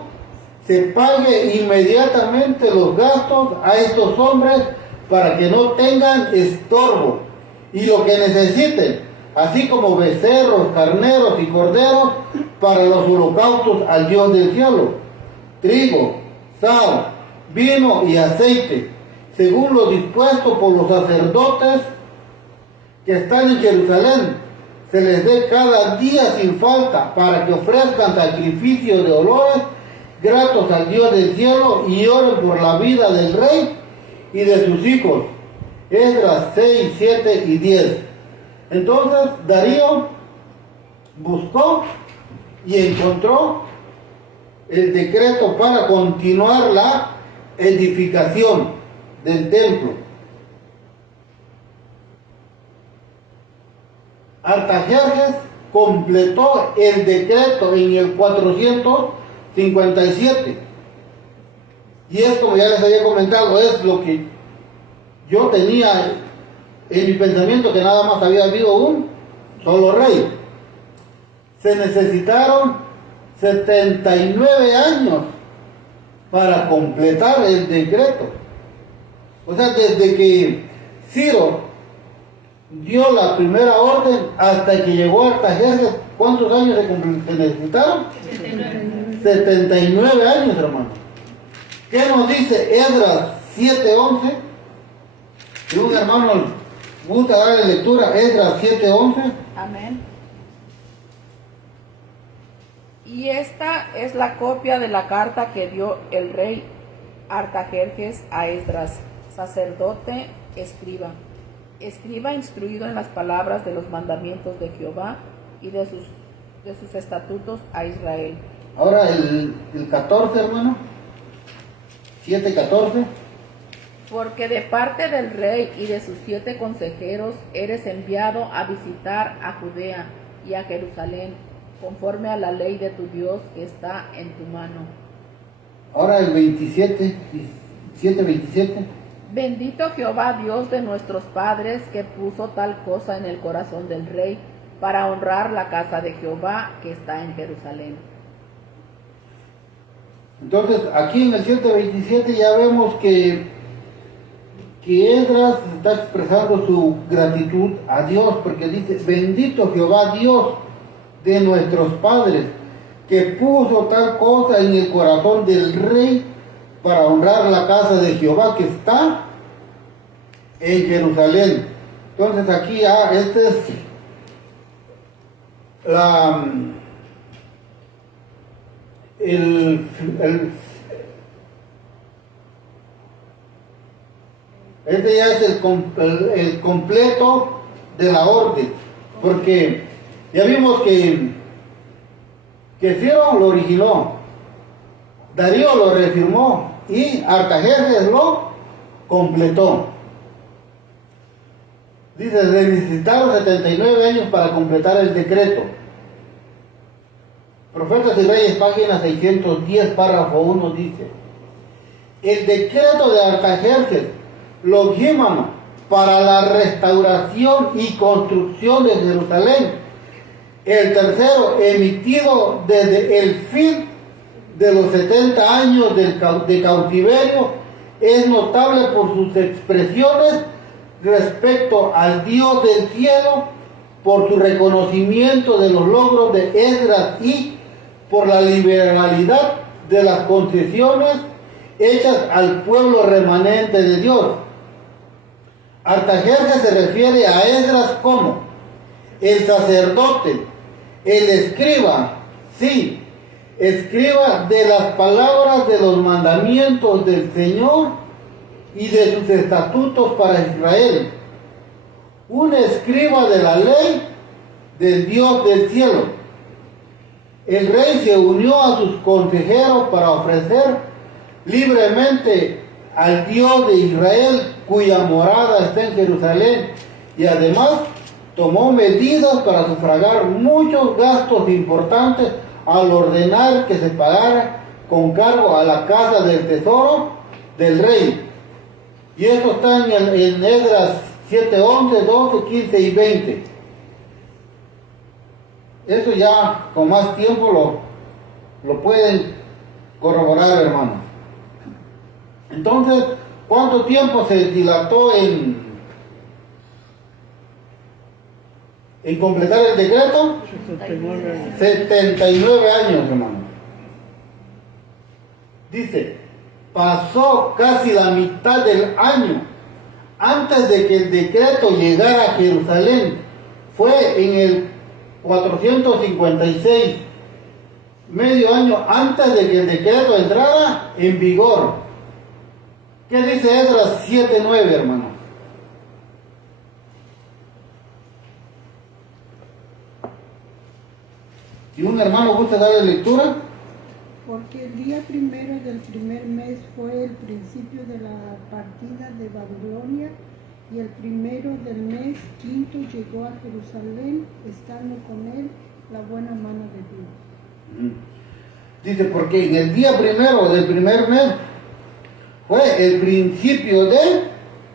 se pague inmediatamente los gastos a estos hombres para que no tengan estorbo, y lo que necesiten, así como becerros, carneros y corderos para los holocaustos al Dios del cielo, trigo, sal, vino y aceite, según lo dispuesto por los sacerdotes que están en Jerusalén, se les dé cada día sin falta, para que ofrezcan sacrificios de olores gratos al Dios del cielo y oren por la vida del rey y de sus hijos. Esdras 6, 7 y 10. Entonces Darío buscó y encontró el decreto para continuar la edificación del templo. Artajerjes completó el decreto en el 457. Y es, como ya les había comentado, es lo que yo tenía en mi pensamiento, que nada más había habido un solo rey. Se necesitaron 79 años para completar el decreto. O sea, desde que Ciro dio la primera orden hasta que llegó Artajerjes, ¿cuántos años se necesitaron? 79 años, hermano. ¿Qué nos dice Esdras 7:11? Si un hermano gusta darle lectura, Esdras 7:11. Amén. Y esta es la copia de la carta que dio el rey Artajerjes a Esdras, sacerdote, escriba instruido en las palabras de los mandamientos de Jehová y de sus estatutos a Israel. Ahora el 14, hermano. 7:14. Porque de parte del rey y de sus 7 consejeros eres enviado a visitar a Judea y a Jerusalén, conforme a la ley de tu Dios que está en tu mano. Ahora el 27, 7:27. Bendito Jehová Dios de nuestros padres, que puso tal cosa en el corazón del rey, para honrar la casa de Jehová que está en Jerusalén. Entonces, aquí en el 7:27 ya vemos que Esdras está expresando su gratitud a Dios, porque dice, bendito Jehová Dios de nuestros padres, que puso tal cosa en el corazón del rey para honrar la casa de Jehová que está en Jerusalén. Entonces aquí este es este ya es el completo de la orden, porque ya vimos que Ciro lo originó, Darío lo reafirmó y Artajerjes lo completó. Dice, necesitaron 79 años para completar el decreto. Profetas y Reyes, página 610, párrafo 1, dice, el decreto de Artajerjes longímano para la restauración y construcción de Jerusalén, el tercero emitido desde el fin de los 70 años de cautiverio, es notable por sus expresiones respecto al Dios del cielo, por su reconocimiento de los logros de Esdras y por la liberalidad de las concesiones hechas al pueblo remanente de Dios. Artajerjes se refiere a Esdras como el sacerdote, el escriba, sí, escriba de las palabras de los mandamientos del Señor y de sus estatutos para Israel, un escriba de la ley del Dios del cielo. El rey se unió a sus consejeros para ofrecer libremente al Dios de Israel, cuya morada está en Jerusalén, y además tomó medidas para sufragar muchos gastos importantes al ordenar que se pagara con cargo a la casa del tesoro del rey. Y esto está en Esdras 7, 11, 12, 15 y 20. Eso ya con más tiempo lo pueden corroborar, hermanos. Entonces, ¿cuánto tiempo se dilató en completar el decreto? 79 años. 79 años, hermanos. Dice, pasó casi la mitad del año antes de que el decreto llegara a Jerusalén. Fue en el 456, medio año antes de que el decreto entrara en vigor. ¿Qué dice Esdras 7:9, hermano? Si un hermano gusta darle lectura. Porque el día primero del primer mes fue el principio de la partida de Babilonia, y el primero del mes quinto llegó a Jerusalén, estando con él la buena mano de Dios. Dice, porque en el día primero del primer mes fue el principio de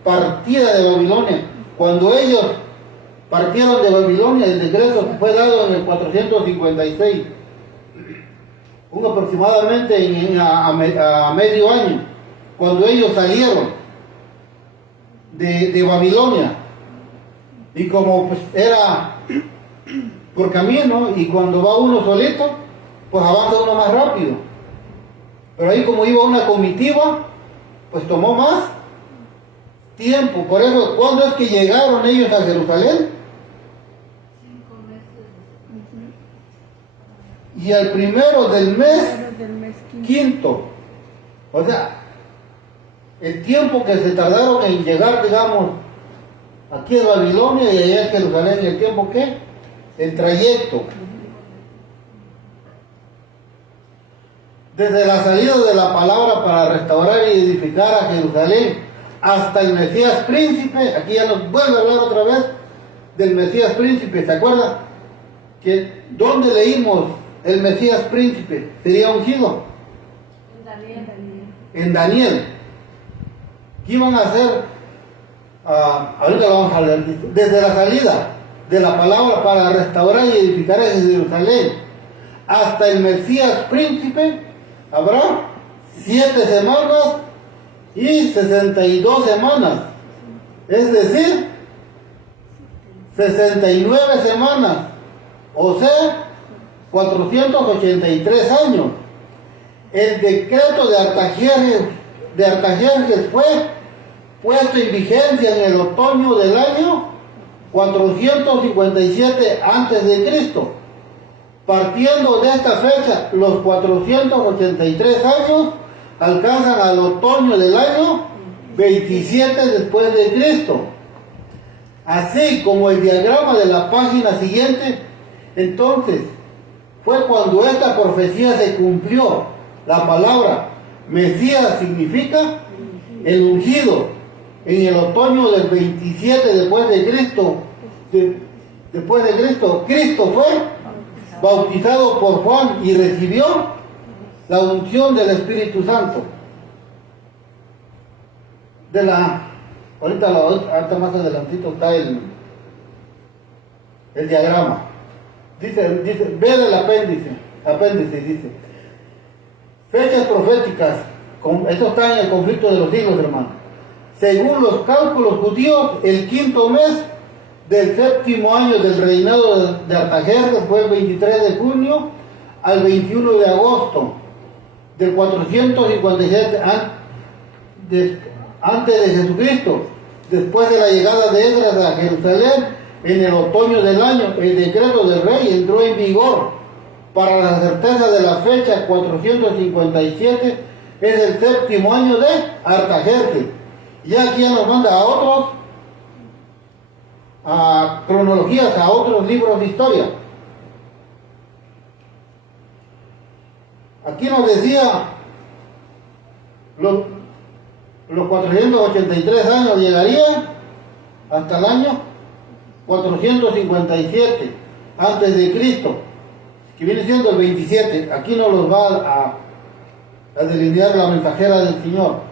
partida de Babilonia. Cuando ellos partieron de Babilonia, el decreto fue dado en el 456. aproximadamente a medio año, cuando ellos salieron de Babilonia. Y como pues era por camino, y cuando va uno solito, pues avanza uno más rápido. Pero ahí como iba una comitiva, pues tomó más tiempo. Por eso, ¿cuándo es que llegaron ellos a Jerusalén? 5 meses. Y al primero del mes Primero del mes quinto. O sea, el tiempo que se tardaron en llegar, digamos, aquí es Babilonia y allá es Jerusalén, ¿y el tiempo qué? El trayecto. Desde la salida de la palabra para restaurar y edificar a Jerusalén hasta el Mesías príncipe, aquí ya nos vuelve a hablar otra vez del Mesías príncipe, ¿se acuerdan? Que ¿dónde leímos el Mesías príncipe? Sería ungido en Daniel. ¿Qué iban a hacer? Ahorita lo vamos a leer. Desde la salida de la palabra para restaurar y edificar a Jerusalén hasta el Mesías príncipe habrá 7 semanas y 62 semanas, es decir, 69 semanas, o sea, 483 años. El decreto de Artajerjes fue puesto en vigencia en el otoño del año 457 a.C. Partiendo de esta fecha, los 483 años alcanzan al otoño del año 27 después de Cristo. Así como el diagrama de la página siguiente, entonces fue cuando esta profecía se cumplió. La palabra Mesías significa el ungido. En el otoño del 27 después de Cristo, Cristo fue bautizado por Juan y recibió la unción del Espíritu Santo. Ahorita más adelantito está el diagrama. Dice, ve del apéndice, dice, fechas proféticas, esto está en el conflicto de los siglos, hermano. Según los cálculos judíos, el 5.º mes del 7.º año del reinado de Artajerjes fue el 23 de junio al 21 de agosto del 457 antes de Jesucristo. Después de la llegada de Esdras a Jerusalén en el otoño del año, el decreto del rey entró en vigor. Para la certeza de la fecha, 457 es el 7.º año de Artajerjes. Y aquí ya nos manda a cronologías, a otros libros de historia. Aquí nos decía, los 483 años llegarían hasta el año 457 antes de Cristo, que viene siendo el 27. Aquí nos los va a delinear la mensajera del Señor.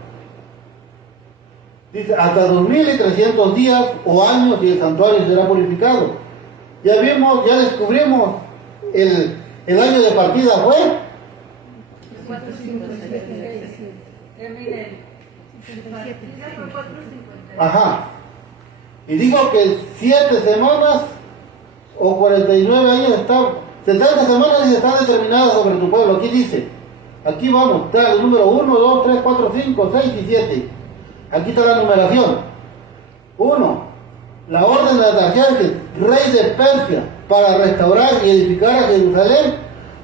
Dice, hasta 2300 días o años y el santuario será purificado. Ya descubrimos el año de partida fue 456. Ajá. Y digo que 7 semanas o 49 años 70 semanas están determinadas sobre tu pueblo. Aquí dice, aquí vamos, está el número 1, 2, 3, 4, 5, 6 y 7. Aquí está la numeración. 1. La orden de Artajerjes, rey de Persia, para restaurar y edificar a Jerusalén,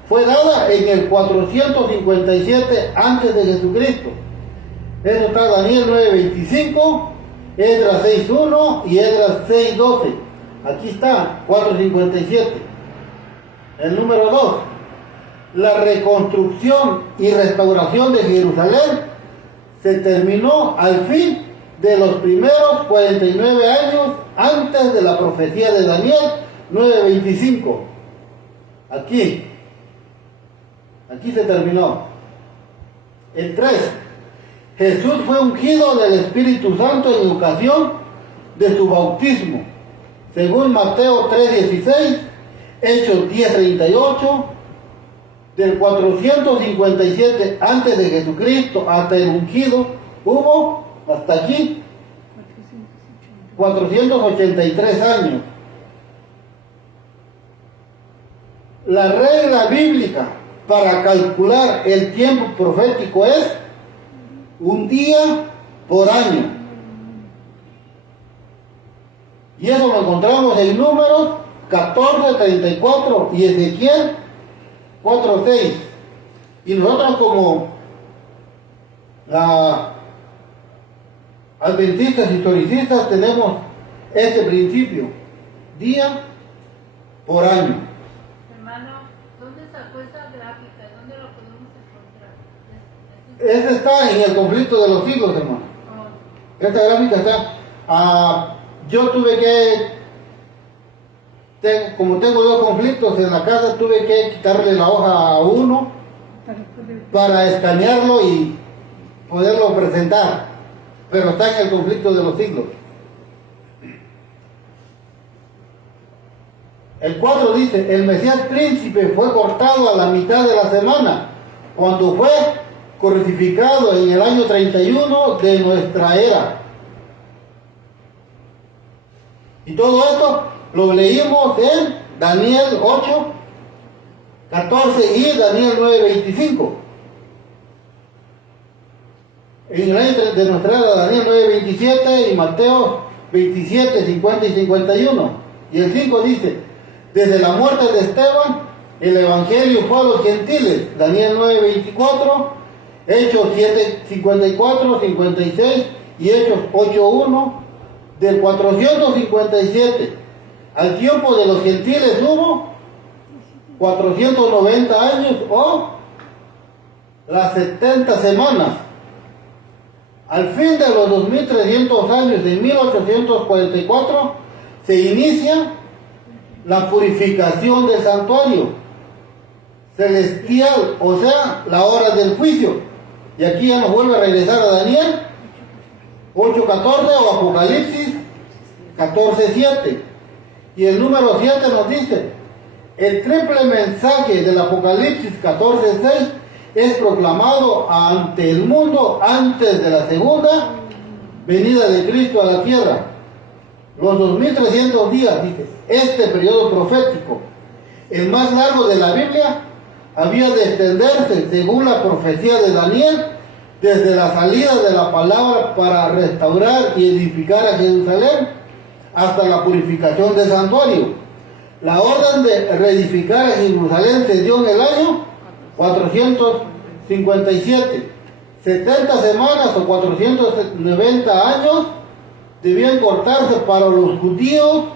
fue dada en el 457 antes de Jesucristo. Eso está Daniel 9:25, Esdras 6:1 y Esdras 6:12. Aquí está, 457. El número 2. La reconstrucción y restauración de Jerusalén se terminó al fin de los primeros 49 años antes de la profecía de Daniel 9:25. Aquí se terminó. El 3. Jesús fue ungido del Espíritu Santo en ocasión de su bautismo, según Mateo 3:16, Hechos 10:38, del 457 antes de Jesucristo hasta el ungido, hubo hasta aquí 483 años. La regla bíblica para calcular el tiempo profético es un día por año. Y eso lo encontramos en Números 14:34 y Ezequiel 4:6. Y nosotros como adventistas historicistas tenemos este principio, día por año. Hermano, ¿dónde sacó esa gráfica? ¿Dónde lo podemos encontrar? Este está en el conflicto de los siglos, hermano. Esta gráfica está... yo tuve que, como tengo dos conflictos en la casa, tuve que quitarle la hoja a uno para escanearlo y poderlo presentar. Pero está en el conflicto de los siglos. El 4 dice, el Mesías príncipe fue cortado a la mitad de la semana, cuando fue crucificado en el año 31 de nuestra era. Y todo esto lo leímos en Daniel 8:14 y Daniel 9:25. En el año de nuestra era, Daniel 9:27 y Mateo 27:50 y 51. Y el 5 dice, desde la muerte de Esteban, el evangelio fue a los gentiles. Daniel 9:24, Hechos 7:54, 56 y Hechos 8:1. Del 457 al tiempo de los gentiles hubo 490 años o las 70 semanas. Al fin de los 2300 años de 1844 se inicia la purificación del santuario celestial, o sea, la hora del juicio. Y aquí ya nos vuelve a regresar a Daniel 8:14 o Apocalipsis 14:7. Y el número 7 nos dice, el triple mensaje del Apocalipsis 14:6 es proclamado ante el mundo antes de la segunda venida de Cristo a la tierra. Los 2300 días, dice, este periodo profético, el más largo de la Biblia, había de extenderse, según la profecía de Daniel, desde la salida de la palabra para restaurar y edificar a Jerusalén hasta la purificación del santuario. La orden de reedificar a Jerusalén se dio en el año 457. 70 semanas o 490 años debían cortarse para los judíos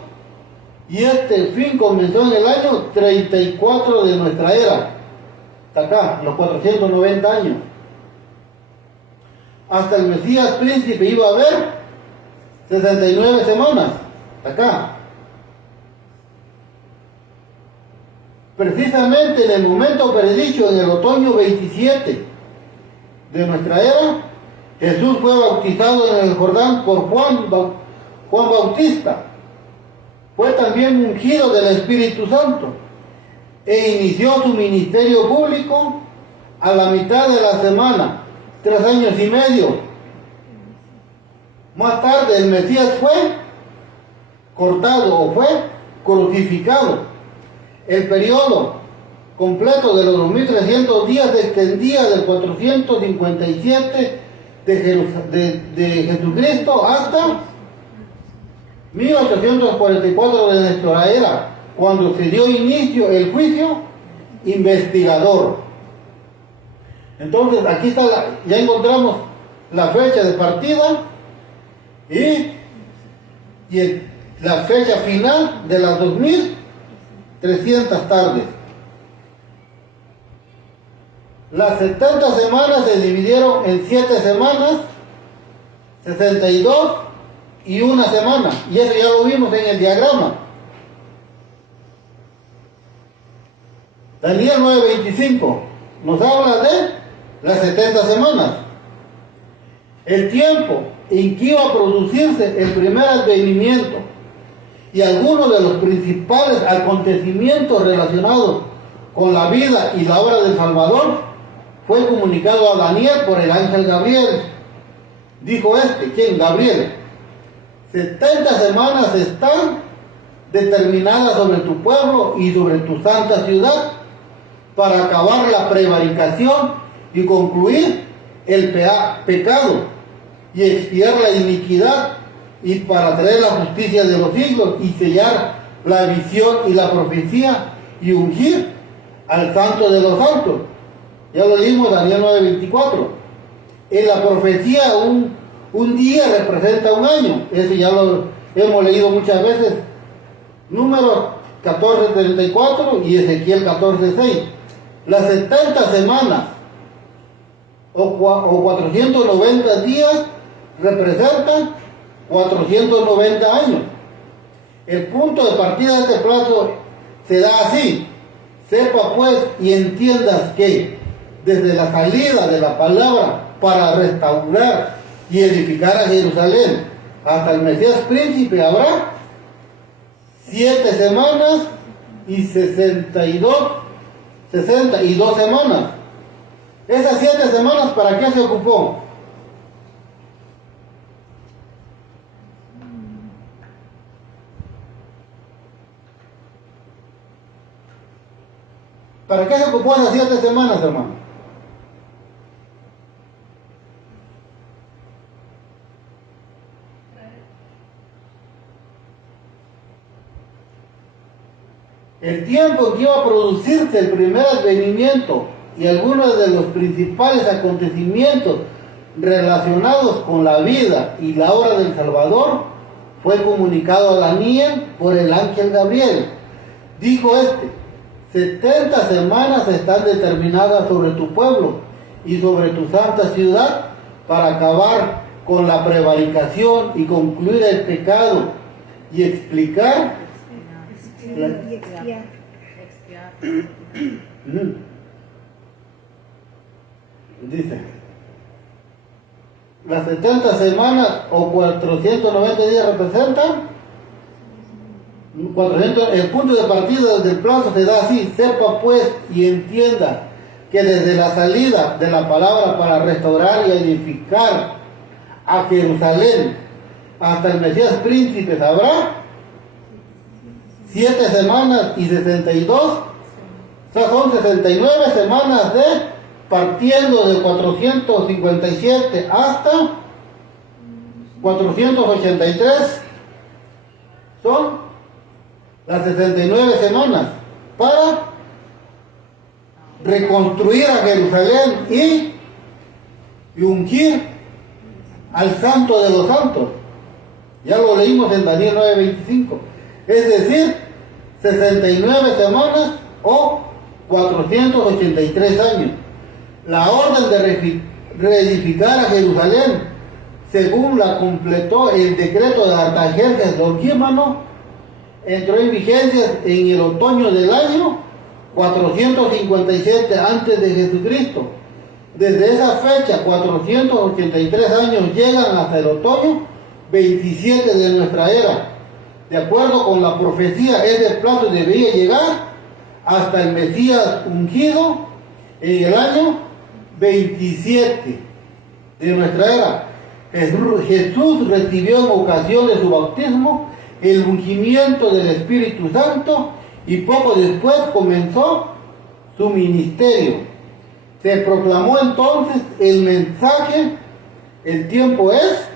y este fin comenzó en el año 34 de nuestra era. Hasta acá, los 490 años. Hasta el Mesías príncipe iba a haber 69 semanas. Acá. Precisamente en el momento predicho, en el otoño 27 de nuestra era, Jesús fue bautizado en el Jordán por Juan Bautista. Fue también ungido del Espíritu Santo e inició su ministerio público a la mitad de la semana, 3 años y medio. Más tarde el Mesías fue cortado o fue crucificado. El periodo completo de los 2300 días se extendía del 457 de Jesucristo hasta 1844 de nuestra era, cuando se dio inicio el juicio investigador. Entonces aquí está ya encontramos la fecha de partida y la fecha final de las 2300 tardes. Las 70 semanas se dividieron en 7 semanas, 62 y una semana. Y eso ya lo vimos en el diagrama. Daniel 9:25 nos habla de las 70 semanas. El tiempo en que iba a producirse el primer advenimiento y algunos de los principales acontecimientos relacionados con la vida y la obra del Salvador, fue comunicado a Daniel por el ángel Gabriel. Dijo ¿quién? Gabriel. 70 semanas están determinadas sobre tu pueblo y sobre tu santa ciudad para acabar la prevaricación y concluir el pecado y expiar la iniquidad y para traer la justicia de los siglos y sellar la visión y la profecía y ungir al santo de los santos. Ya lo leímos, Daniel 9:24. En la profecía un día representa un año. Eso ya lo hemos leído muchas veces. Números 14:34 y Ezequiel 14:6. Las 70 semanas o 490 días representan 490 años. El punto de partida de este plazo se da así. Sepa pues y entiendas que desde la salida de la palabra para restaurar y edificar a Jerusalén hasta el Mesías príncipe habrá 7 semanas y 62 semanas. Esas 7 semanas, ¿para qué se ocupó? ¿Para qué se ocupó esas 7 semanas, hermano? El tiempo en que iba a producirse el primer advenimiento y algunos de los principales acontecimientos relacionados con la vida y la obra del Salvador fue comunicado a Daniel por el ángel Gabriel. Dijo 70 semanas están determinadas sobre tu pueblo y sobre tu santa ciudad para acabar con la prevaricación y concluir el pecado y explicar dice, las 70 semanas o 490 días representan 400, el punto de partida del plazo se da así. Sepa pues y entienda que desde la salida de la palabra para restaurar y edificar a Jerusalén hasta el Mesías príncipe habrá 7 semanas y 62, o sea, son 69 semanas partiendo de 457 hasta 483, son las 69 semanas para reconstruir a Jerusalén y ungir al santo de los santos. Ya lo leímos en Daniel 9:25. Es decir, 69 semanas o 483 años. La orden de reedificar a Jerusalén, según la completó el decreto de Artajerjes Lonquímano, entró en vigencia en el otoño del año 457 antes de Jesucristo. Desde esa fecha, 483 años llegan hasta el otoño 27 de nuestra era. De acuerdo con la profecía, ese plazo debería llegar hasta el Mesías ungido en el año 27 de nuestra era. Jesús recibió en ocasión de su bautismo el ungimiento del Espíritu Santo y poco después comenzó su ministerio. Se proclamó entonces el mensaje: el tiempo es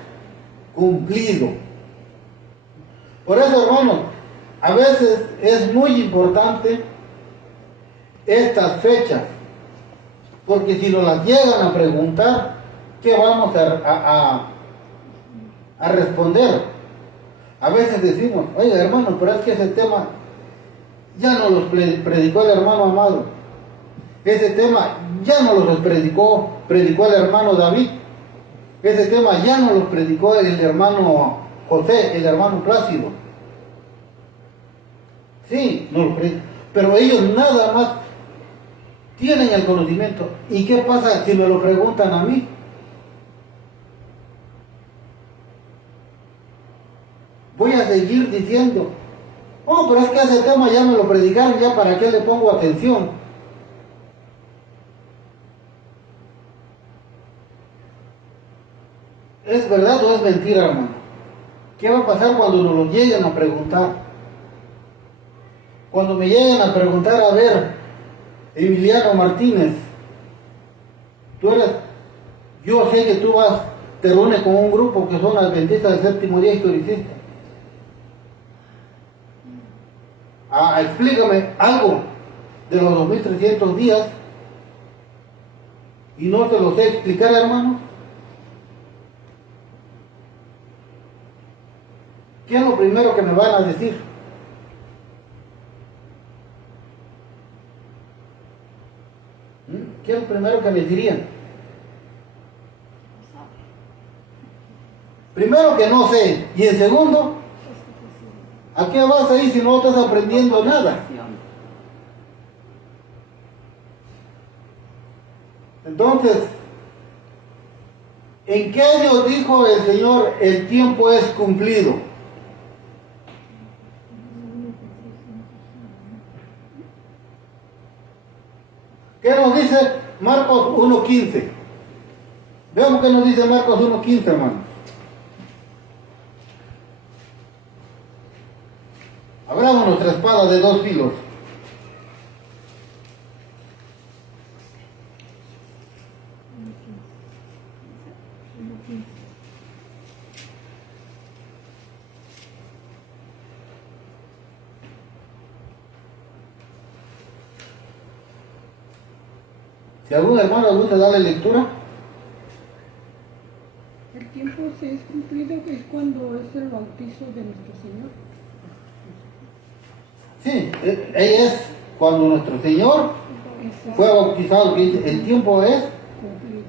cumplido. Por eso, hermanos, a veces es muy importante estas fechas, porque si nos las llegan a preguntar, ¿qué vamos a responder? A veces decimos, oiga, hermano, pero es que ese tema ya no los predicó el hermano Amado. Ese tema ya no los predicó el hermano David. Ese tema ya no los predicó el hermano José, el hermano Plácido. Sí, no los predicó, pero ellos nada más tienen el conocimiento. ¿Y qué pasa si me lo preguntan a mí? Voy a seguir diciendo, oh, pero es que ese tema ya me lo predicaron, ya para qué le pongo atención. ¿Es verdad o es mentira, hermano? ¿Qué va a pasar cuando nos lo lleguen a preguntar? Cuando me lleguen a preguntar, a ver, Emiliano Martínez, yo sé que tú te reúnes con un grupo que son adventistas del séptimo día historicistas. Explícame algo de los 2300 días y no te lo sé explicar, hermano. ¿Qué es lo primero que me van a decir? ¿Qué es lo primero que me dirían? Primero que no sé, y en segundo, ¿a qué vas ahí si no estás aprendiendo nada? Entonces, ¿en qué año dijo el Señor el tiempo es cumplido? ¿Qué nos dice Marcos 1.15? Veamos qué nos dice Marcos 1.15, hermanos. Abramos nuestra espada de dos filos. Si algún hermano gusta darle lectura. El tiempo se es cumplido, que es cuando es el bautizo de nuestro Señor. Sí, ella es cuando nuestro Señor fue bautizado, que el tiempo es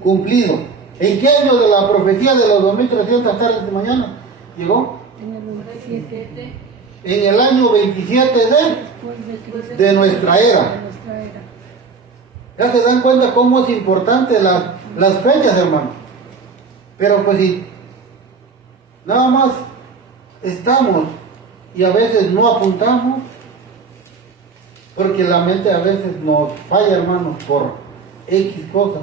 cumplido. ¿En qué año de la profecía de los 2300 tardes de mañana llegó? En el 27. En el año 27 de nuestra era. Ya se dan cuenta cómo es importante las fechas, hermano. Pero pues si nada más estamos y a veces no apuntamos, porque la mente a veces nos falla, hermanos, por X cosas.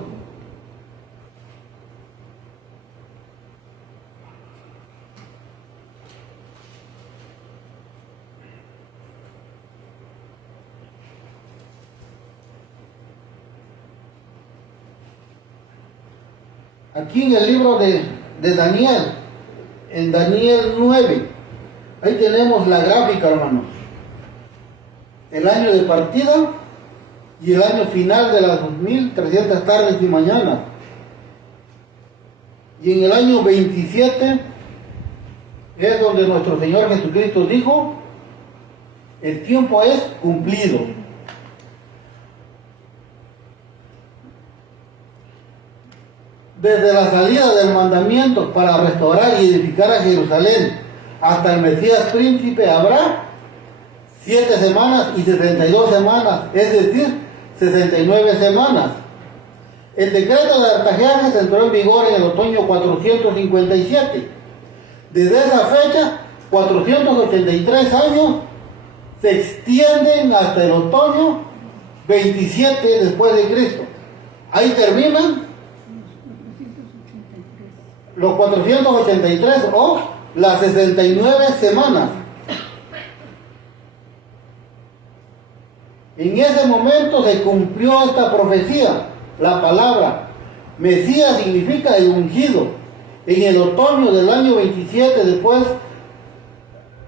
Aquí en el libro de Daniel, en Daniel 9, ahí tenemos la gráfica, hermanos. El año de partida y el año final de las 2300 tardes y mañanas. Y en el año 27 es donde nuestro Señor Jesucristo dijo, el tiempo es cumplido. Desde la salida del mandamiento para restaurar y edificar a Jerusalén hasta el Mesías príncipe habrá 7 semanas y 62 semanas, es decir, 69 semanas. El decreto de Artajerjes entró en vigor en el otoño 457. Desde esa fecha, 483 años se extienden hasta el otoño 27 después de Cristo. Ahí terminan los 483 o las 69 semanas. En ese momento se cumplió esta profecía. La palabra Mesías significa el ungido. En el otoño del año 27 después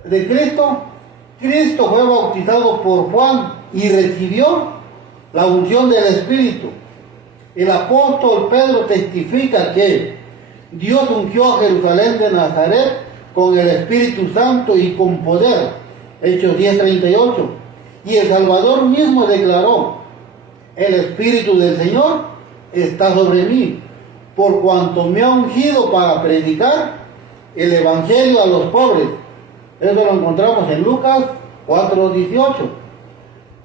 de Cristo, Cristo fue bautizado por Juan y recibió la unción del Espíritu. El apóstol Pedro testifica que Dios ungió a Jerusalén de Nazaret con el Espíritu Santo y con poder. Hechos 10:38. Y el Salvador mismo declaró, el Espíritu del Señor está sobre mí, por cuanto me ha ungido para predicar el Evangelio a los pobres. Eso lo encontramos en Lucas 4:18.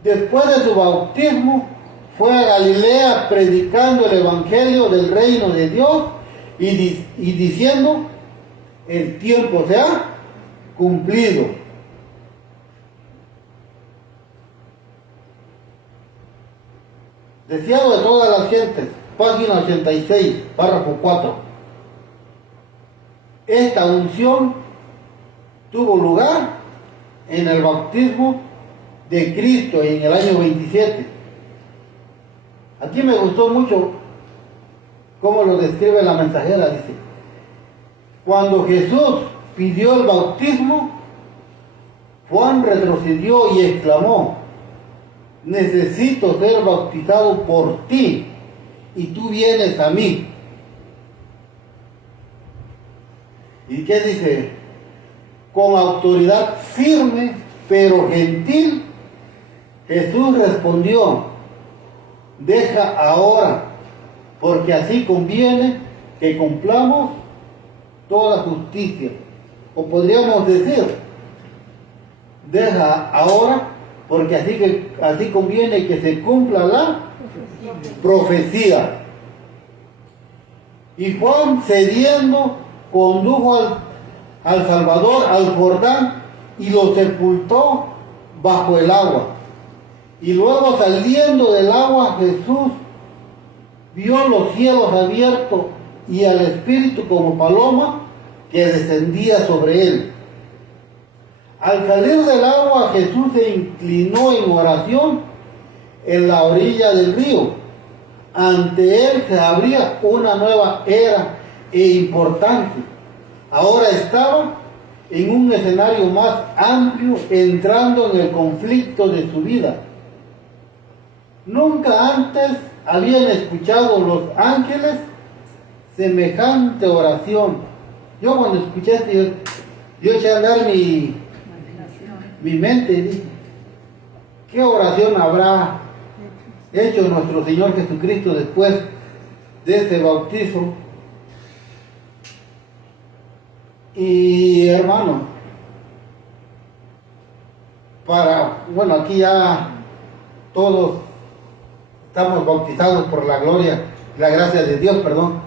Después de su bautismo, fue a Galilea predicando el Evangelio del reino de Dios y diciendo, el tiempo se ha cumplido. Deseado de todas las gentes, página 86, párrafo 4. esta unción tuvo lugar en el bautismo de Cristo en el año 27. Aquí me gustó mucho cómo lo describe la mensajera, dice: cuando Jesús pidió el bautismo, Juan retrocedió y exclamó: necesito ser bautizado por ti y tú vienes a mí. ¿Y qué dice? Con autoridad firme pero gentil, Jesús respondió: deja ahora, porque así conviene que cumplamos toda justicia. O podríamos decir: deja ahora, porque así conviene que se cumpla la profecía. Y Juan, cediendo, condujo al Salvador al Jordán y lo sepultó bajo el agua. Y luego, saliendo del agua, Jesús vio los cielos abiertos y al Espíritu como paloma que descendía sobre él. Al salir del agua, Jesús se inclinó en oración en la orilla del río. Ante él se abría una nueva era e importante. Ahora estaba en un escenario más amplio, entrando en el conflicto de su vida. Nunca antes habían escuchado los ángeles semejante oración. Yo cuando escuché esto, yo eché a andar mi mente y dije: ¿qué oración habrá hecho nuestro Señor Jesucristo después de ese bautizo? Y hermano, bueno, aquí ya todos estamos bautizados por la gloria, la gracia de Dios, perdón.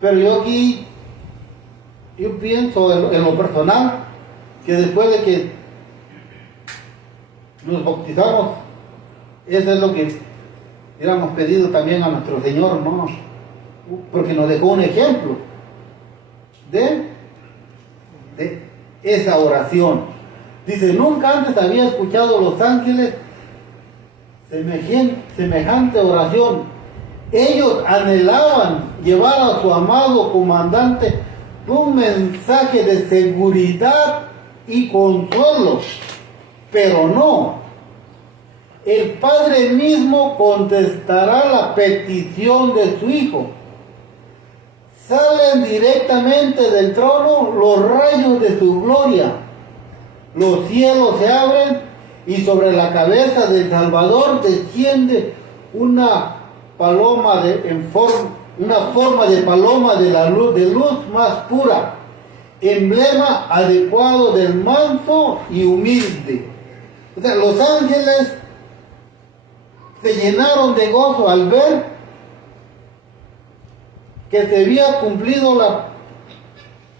Pero yo pienso en lo personal, que después de que nos bautizamos, eso es lo que hubiéramos pedido también a nuestro Señor, ¿no? Porque nos dejó un ejemplo de esa oración. Dice: nunca antes había escuchado los ángeles semejante oración. Ellos anhelaban llevar a su amado comandante un mensaje de seguridad y consuelo, pero no. El Padre mismo contestará la petición de su Hijo. Salen directamente del trono los rayos de su gloria. Los cielos se abren y sobre la cabeza del Salvador desciende una paloma una forma de paloma de luz más pura, emblema adecuado del manso y humilde. O sea, los ángeles se llenaron de gozo al ver que se había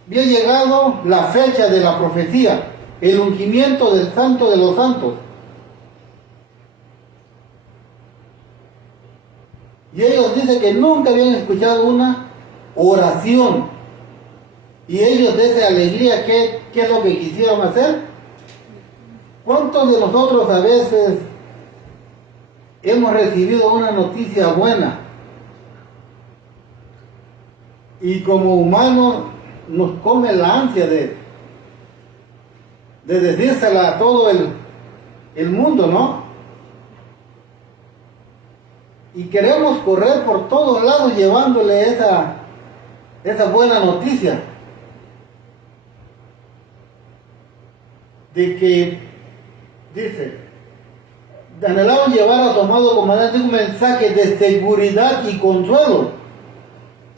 llegado la fecha de la profecía, el ungimiento del Santo de los Santos. Y ellos dicen que nunca habían escuchado una oración. Y ellos, de esa alegría, ¿qué es lo que quisieron hacer? ¿Cuántos de nosotros a veces hemos recibido una noticia buena y como humanos nos come la ansia de decírsela a todo el mundo, ¿no? Y queremos correr por todos lados llevándole esa buena noticia de que, dice, anhelaban llevar a su amado comandante un mensaje de seguridad y consuelo.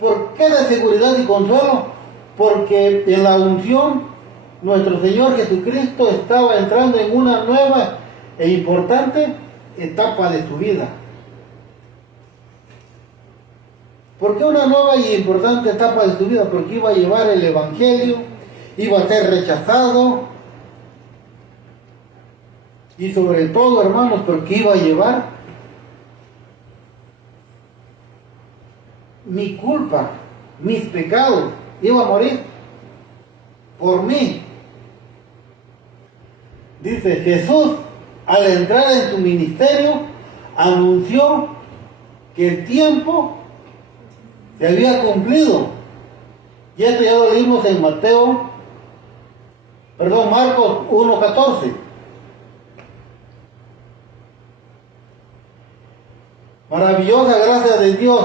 ¿Por qué de seguridad y consuelo? Porque en la unción nuestro Señor Jesucristo estaba entrando en una nueva e importante etapa de su vida. ¿Por qué una nueva y importante etapa de su vida? Porque iba a llevar el Evangelio, iba a ser rechazado, y sobre todo, hermanos, porque iba a llevar mi culpa mis pecados, iba a morir por mí. Dice, Jesús, al entrar en su ministerio, anunció que el tiempo se había cumplido. Y esto ya lo leímos en Marcos 1:14. Maravillosa gracia de Dios,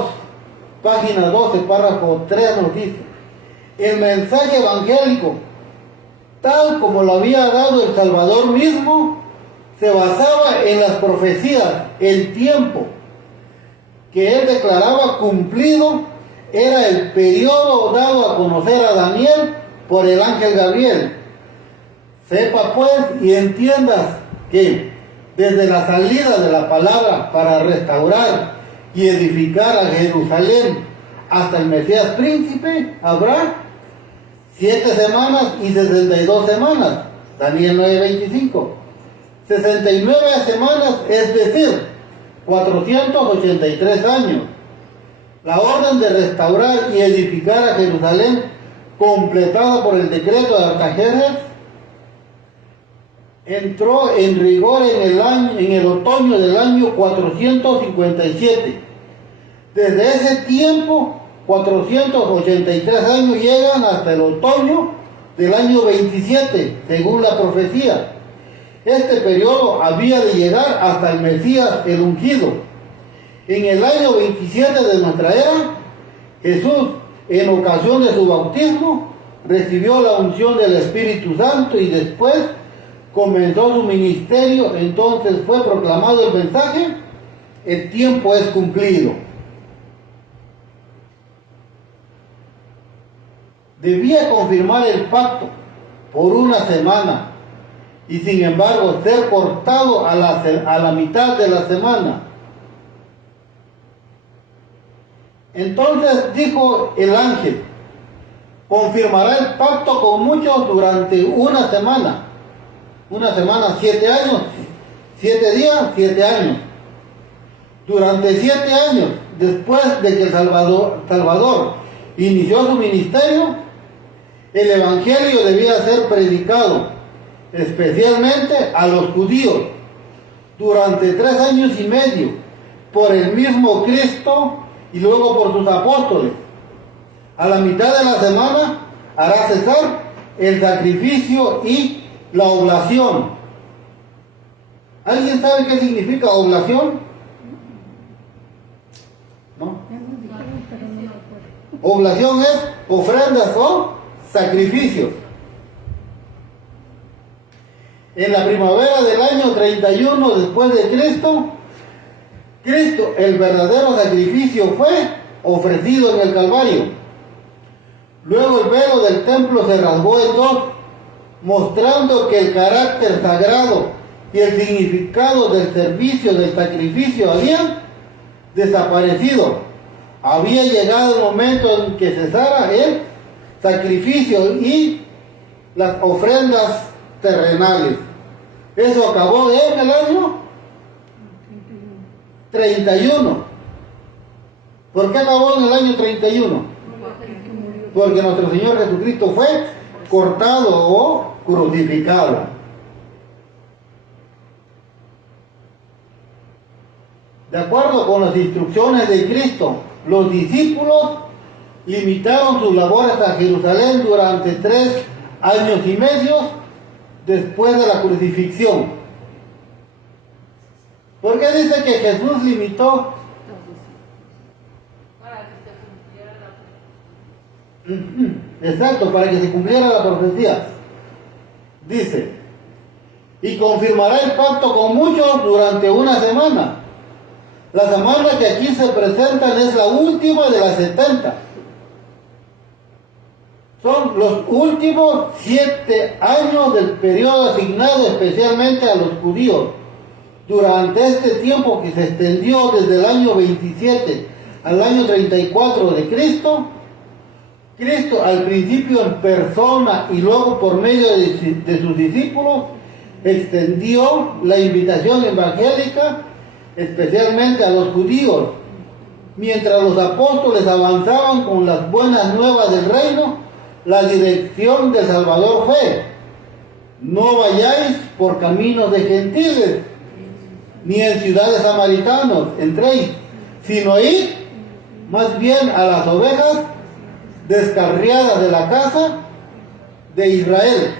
página 12, párrafo 3 nos dice, el mensaje evangélico, tal como lo había dado el Salvador mismo, se basaba en las profecías. El tiempo que él declaraba cumplido era el periodo dado a conocer a Daniel por el ángel Gabriel. Sepa pues y entiendas que desde la salida de la palabra para restaurar y edificar a Jerusalén hasta el Mesías príncipe habrá 7 semanas y 62 semanas, Daniel 9:25. 69 semanas, es decir, 483 años. La orden de restaurar y edificar a Jerusalén, completada por el decreto de Artajerjes, entró en rigor en el otoño del año 457. Desde ese tiempo, 483 años llegan hasta el otoño del año 27, según la profecía. Este periodo había de llegar hasta el Mesías, el ungido. En el año 27 de nuestra era, Jesús, en ocasión de su bautismo, recibió la unción del Espíritu Santo y después comenzó su ministerio. Entonces fue proclamado el mensaje: el tiempo es cumplido. Debía confirmar el pacto por una semana y sin embargo ser cortado a la mitad de la semana. Entonces dijo el ángel: confirmará el pacto con muchos durante una semana. Una semana, 7 años, 7 días, 7 años. Durante 7 años, después de que el Salvador inició su ministerio, el Evangelio debía ser predicado, especialmente a los judíos, durante 3 años y medio, por el mismo Cristo y luego por sus apóstoles. A la mitad de la semana hará cesar el sacrificio y la oblación. ¿Alguien sabe qué significa oblación? ¿No? Oblación es ofrendas o sacrificios. En la primavera del año 31 después de Cristo, el verdadero sacrificio, fue ofrecido en el Calvario. Luego el velo del templo se rasgó en dos, mostrando que el carácter sagrado y el significado del servicio, del sacrificio, habían desaparecido. Había llegado el momento en que cesara el sacrificio y las ofrendas terrenales. Eso acabó en el año 31. ¿Por qué acabó en el año 31? Porque nuestro Señor Jesucristo fue cortado o crucificado. De acuerdo con las instrucciones de Cristo, los discípulos limitaron sus labores a Jerusalén durante 3 años y medio después de la crucifixión. ¿Por qué dice que Jesús limitó? Para que se cumpliera la Exacto, para que se cumpliera la profecía. Dice, y confirmará el pacto con muchos durante una semana. La semana que aquí se presentan es la última de las 70. Son los últimos 7 años del periodo asignado especialmente a los judíos. Durante este tiempo, que se extendió desde el año 27 al año 34 de Cristo, Cristo al principio en persona y luego por medio de sus discípulos extendió la invitación evangélica especialmente a los judíos. mientras los apóstoles avanzaban con las buenas nuevas del reino, la dirección del Salvador fue: no vayáis por caminos de gentiles, ni en ciudades samaritanos entréis, sino id más bien a las ovejas descarriadas de la casa de Israel.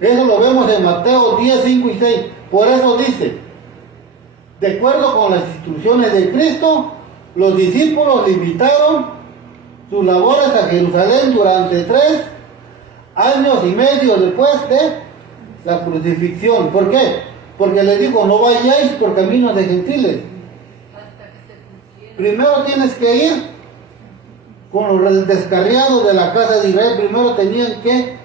Eso lo vemos en Mateo 10, 5 y 6. Por eso dice, de acuerdo con las instrucciones de Cristo, los discípulos limitaron sus labores a Jerusalén durante 3 años y medio después de la crucifixión. ¿Por qué? Porque les dijo, no vayáis por caminos de gentiles. Hasta que se cumpliera. Primero tienes que ir con los descarriados de la casa de Israel. Primero tenían que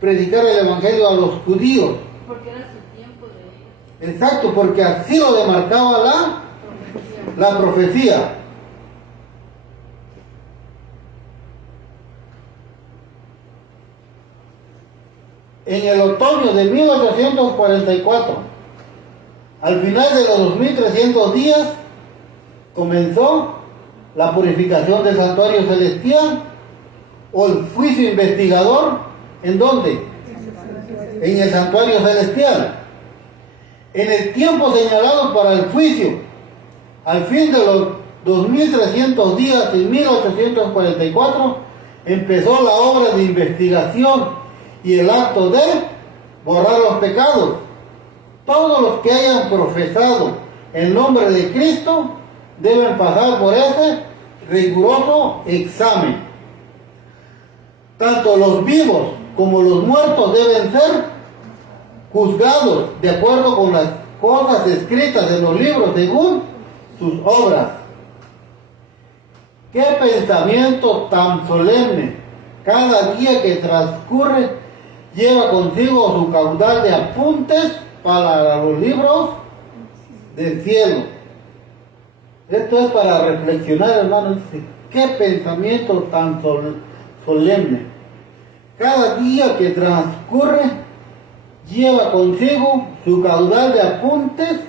predicar el evangelio a los judíos. Porque era su tiempo de ir. Exacto, porque así lo demarcaba la profecía. En el otoño de 1844, al final de los 2300 días, comenzó la purificación del santuario celestial o el juicio investigador. ¿En dónde? En el santuario celestial. En el tiempo señalado para el juicio, al fin de los 2300 días, en 1844, empezó la obra de investigación y el acto de borrar los pecados. Todos los que hayan profesado el nombre de Cristo deben pasar por ese riguroso examen. Tanto los vivos como los muertos deben ser juzgados de acuerdo con las cosas escritas en los libros según sus obras. ¡Qué pensamiento tan solemne! Cada día que transcurre lleva consigo su caudal de apuntes para los libros del cielo. Esto es para reflexionar, hermanos. ¡Qué pensamiento tan solemne! Cada día que transcurre lleva consigo su caudal de apuntes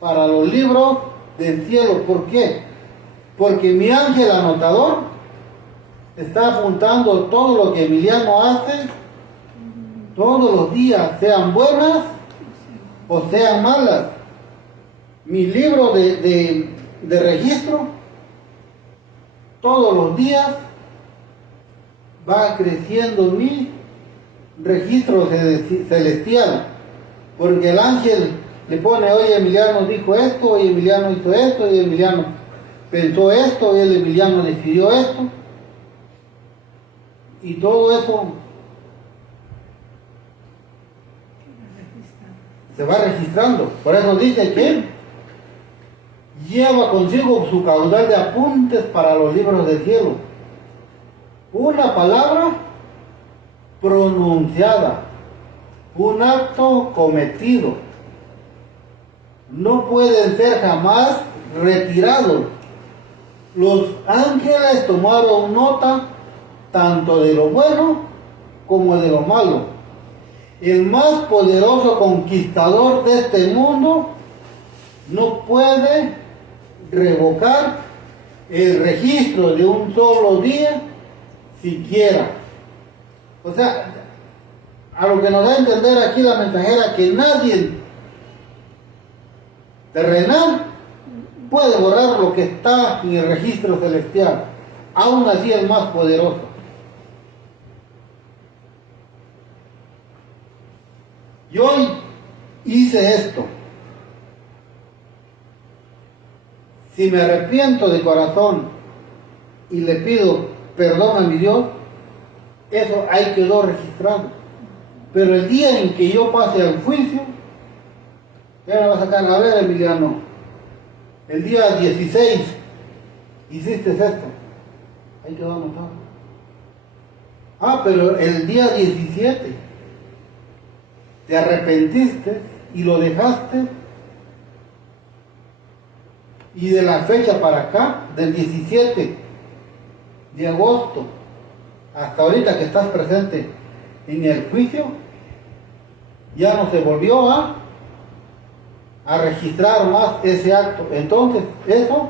para los libros del cielo. ¿Por qué? Porque mi ángel anotador está apuntando todo lo que Emiliano hace todos los días, sean buenas o sean malas. Mi libro de registro todos los días va creciendo mi registro celestial, porque el ángel le pone, oye, Emiliano dijo esto, oye, Emiliano hizo esto, oye, Emiliano pensó esto, oye, Emiliano decidió esto, y todo eso se va registrando. Por eso dice que lleva consigo su caudal de apuntes para los libros del cielo. Una palabra pronunciada, un acto cometido, no pueden ser jamás retirados. Los ángeles tomaron nota tanto de lo bueno como de lo malo. El más poderoso conquistador de este mundo no puede revocar el registro de un solo día siquiera. O sea, a lo que nos da a entender aquí la mensajera, que nadie terrenal puede borrar lo que está en el registro celestial, aún así el más poderoso. Yo hoy hice esto. Si me arrepiento de corazón y le pido perdón a mi Dios, eso ahí quedó registrado. Pero el día en que yo pase al juicio, ya me va a sacar, a ver, Emiliano, el día 16 hiciste esto, ahí quedó anotado. Ah, pero el día 17 te arrepentiste y lo dejaste, y de la fecha para acá, del 17 de agosto hasta ahorita que estás presente en el juicio, ya no se volvió a registrar más ese acto. Entonces eso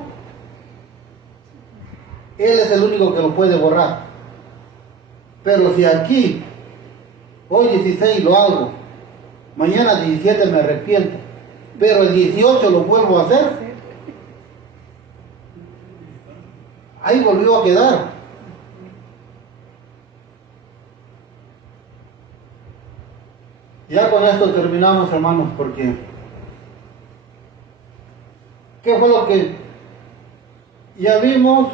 Él es el único que lo puede borrar. Pero si aquí, hoy 16 lo hago, mañana 17 me arrepiento, pero el 18 lo vuelvo a hacer, ahí volvió a quedar. Ya con esto terminamos, hermanos, porque ¿qué fue lo que ya vimos?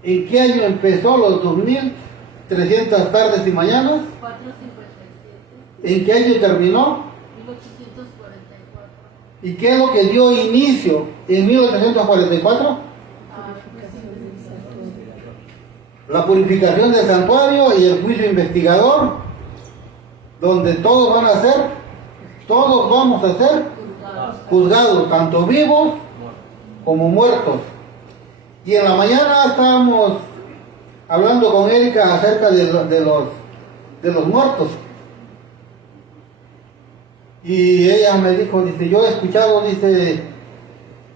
¿En qué año empezó los 2300 tardes y mañanas? 457, ¿En qué año terminó? 1844. ¿Y qué es lo que dio inicio en 1844? La purificación del santuario y el juicio investigador, donde todos van a ser, todos vamos a ser juzgados, tanto vivos como muertos. Y en la mañana estábamos hablando con Erika acerca de los muertos. Y ella me dijo, dice, yo he escuchado, dice,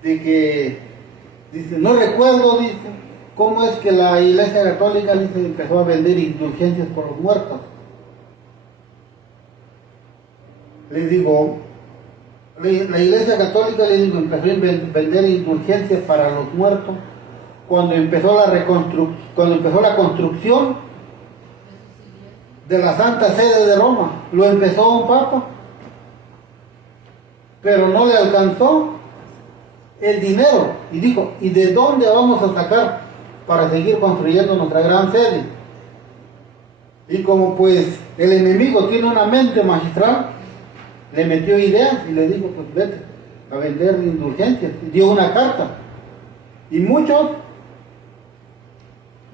de que, dice, no recuerdo, dice, cómo es que la Iglesia Católica, dice, empezó a vender indulgencias por los muertos. Les digo, la Iglesia Católica, les digo, empezó a vender indulgencias para los muertos cuando empezó la construcción de la Santa Sede de Roma. Lo empezó un papa, pero no le alcanzó el dinero. Y dijo, ¿y de dónde vamos a sacar para seguir construyendo nuestra gran sede? Y como pues el enemigo tiene una mente magistral, le metió ideas y le dijo, pues vete a vender indulgencias. Dio una carta. Y muchos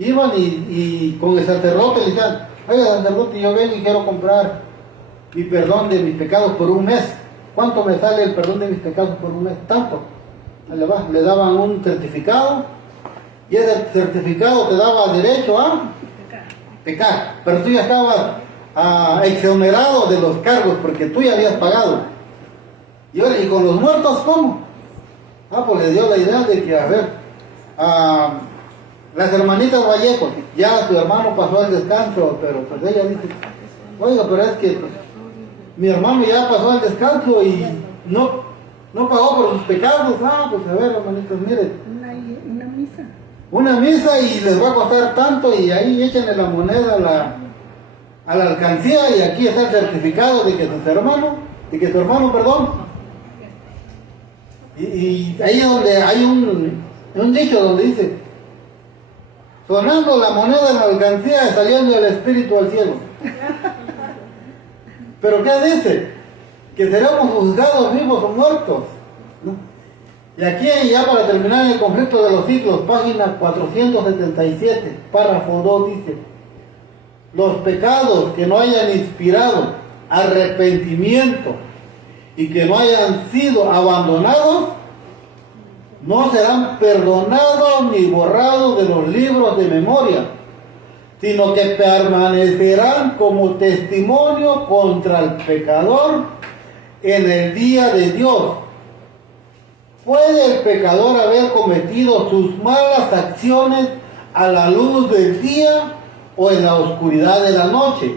iban y con el sacerdote le decían, oiga sacerdote, yo vengo y quiero comprar mi perdón de mis pecados por un mes. ¿Cuánto me sale el perdón de mis pecados por un mes? Tanto. Le daban un certificado y ese certificado te daba derecho a pecar. Pero tú ya estabas exonerado de los cargos porque tú ya habías pagado. Y ahora, ¿y con los muertos cómo? Pues le dio la idea de que, a ver, las hermanitas Vallejo, ya su hermano pasó al descanso, pero pues ella dice, oiga, pero es que pues, mi hermano ya pasó al descanso y no pagó por sus pecados. Pues a ver, hermanitos, miren. Una misa. Una misa y les va a costar tanto y ahí échenle la moneda a la alcancía y aquí está el certificado de que su hermano, perdón. Y ahí es donde hay un dicho donde dice, sonando la moneda en la alcancía, saliendo el espíritu al cielo. Pero ¿qué dice? Que seremos juzgados vivos o muertos, ¿no? Y aquí ya para terminar el conflicto de los siglos, página 477, párrafo 2 dice, los pecados que no hayan inspirado arrepentimiento y que no hayan sido abandonados, no serán perdonados ni borrados de los libros de memoria, sino que permanecerán como testimonio contra el pecador en el día de Dios. ¿Puede el pecador haber cometido sus malas acciones a la luz del día o en la oscuridad de la noche?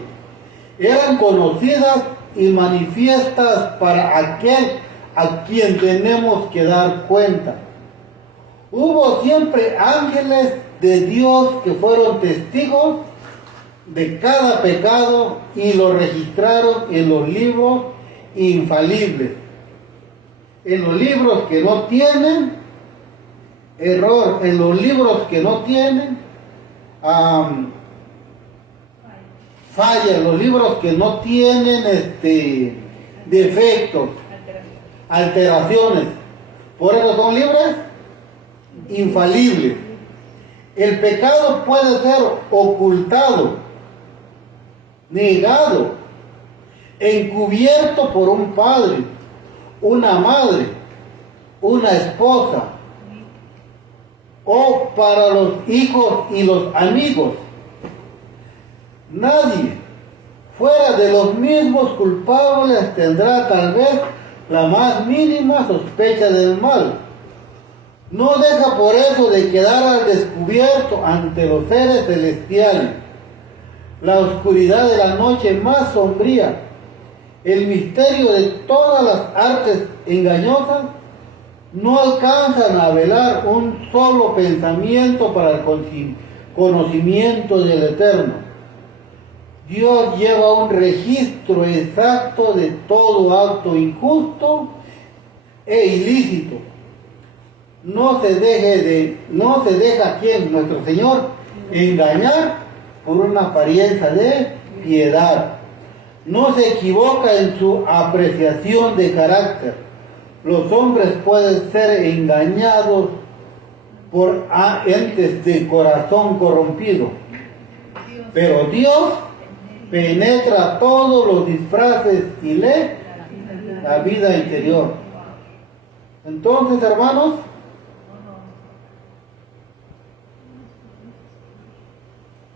Eran conocidas y manifiestas para aquel a quien tenemos que dar cuenta. Hubo siempre ángeles de Dios que fueron testigos de cada pecado y lo registraron en los libros infalibles, en los libros que no tienen error, en los libros que no tienen fallas, los libros que no tienen defectos, alteraciones. Por eso son libros infalibles. El pecado puede ser ocultado, negado, encubierto por un padre, una madre, una esposa, o para los hijos y los amigos. Nadie fuera de los mismos culpables tendrá tal vez la más mínima sospecha del mal. No deja por eso de quedar al descubierto ante los seres celestiales. La oscuridad de la noche más sombría, el misterio de todas las artes engañosas, no alcanzan a velar un solo pensamiento para el conocimiento del Eterno. Dios lleva un registro exacto de todo acto injusto e ilícito. No se deja quien, nuestro Señor, engañar por una apariencia de piedad. No se equivoca en su apreciación de carácter. Los hombres pueden ser engañados por entes de corazón corrompido, pero Dios penetra todos los disfraces y lee la vida interior. Entonces, hermanos,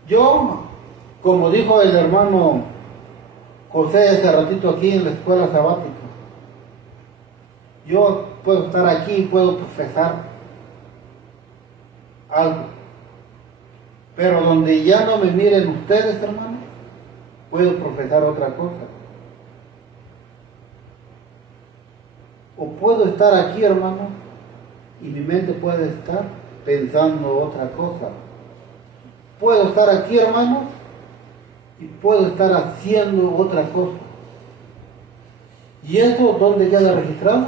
yo, como dijo el hermano José hace ratito aquí en la escuela sabática, yo puedo estar aquí y puedo profesar algo, pero donde ya no me miren ustedes, hermanos, puedo profesar otra cosa. O puedo estar aquí, hermano, y mi mente puede estar pensando otra cosa. Puedo estar aquí, hermano, y puedo estar haciendo otra cosa. ¿Y eso dónde queda registrado?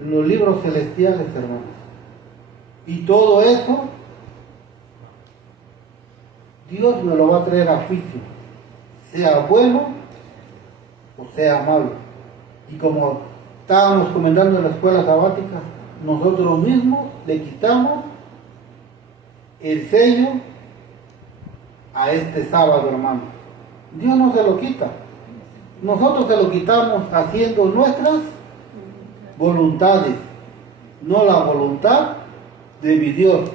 En los libros celestiales, hermanos. Y todo eso, Dios me lo va a traer a juicio, sea bueno o sea malo. Y como estábamos comentando en la escuela sabática, nosotros mismos le quitamos el sello a este sábado, hermano. Dios no se lo quita. Nosotros se lo quitamos haciendo nuestras voluntades, no la voluntad de mi Dios.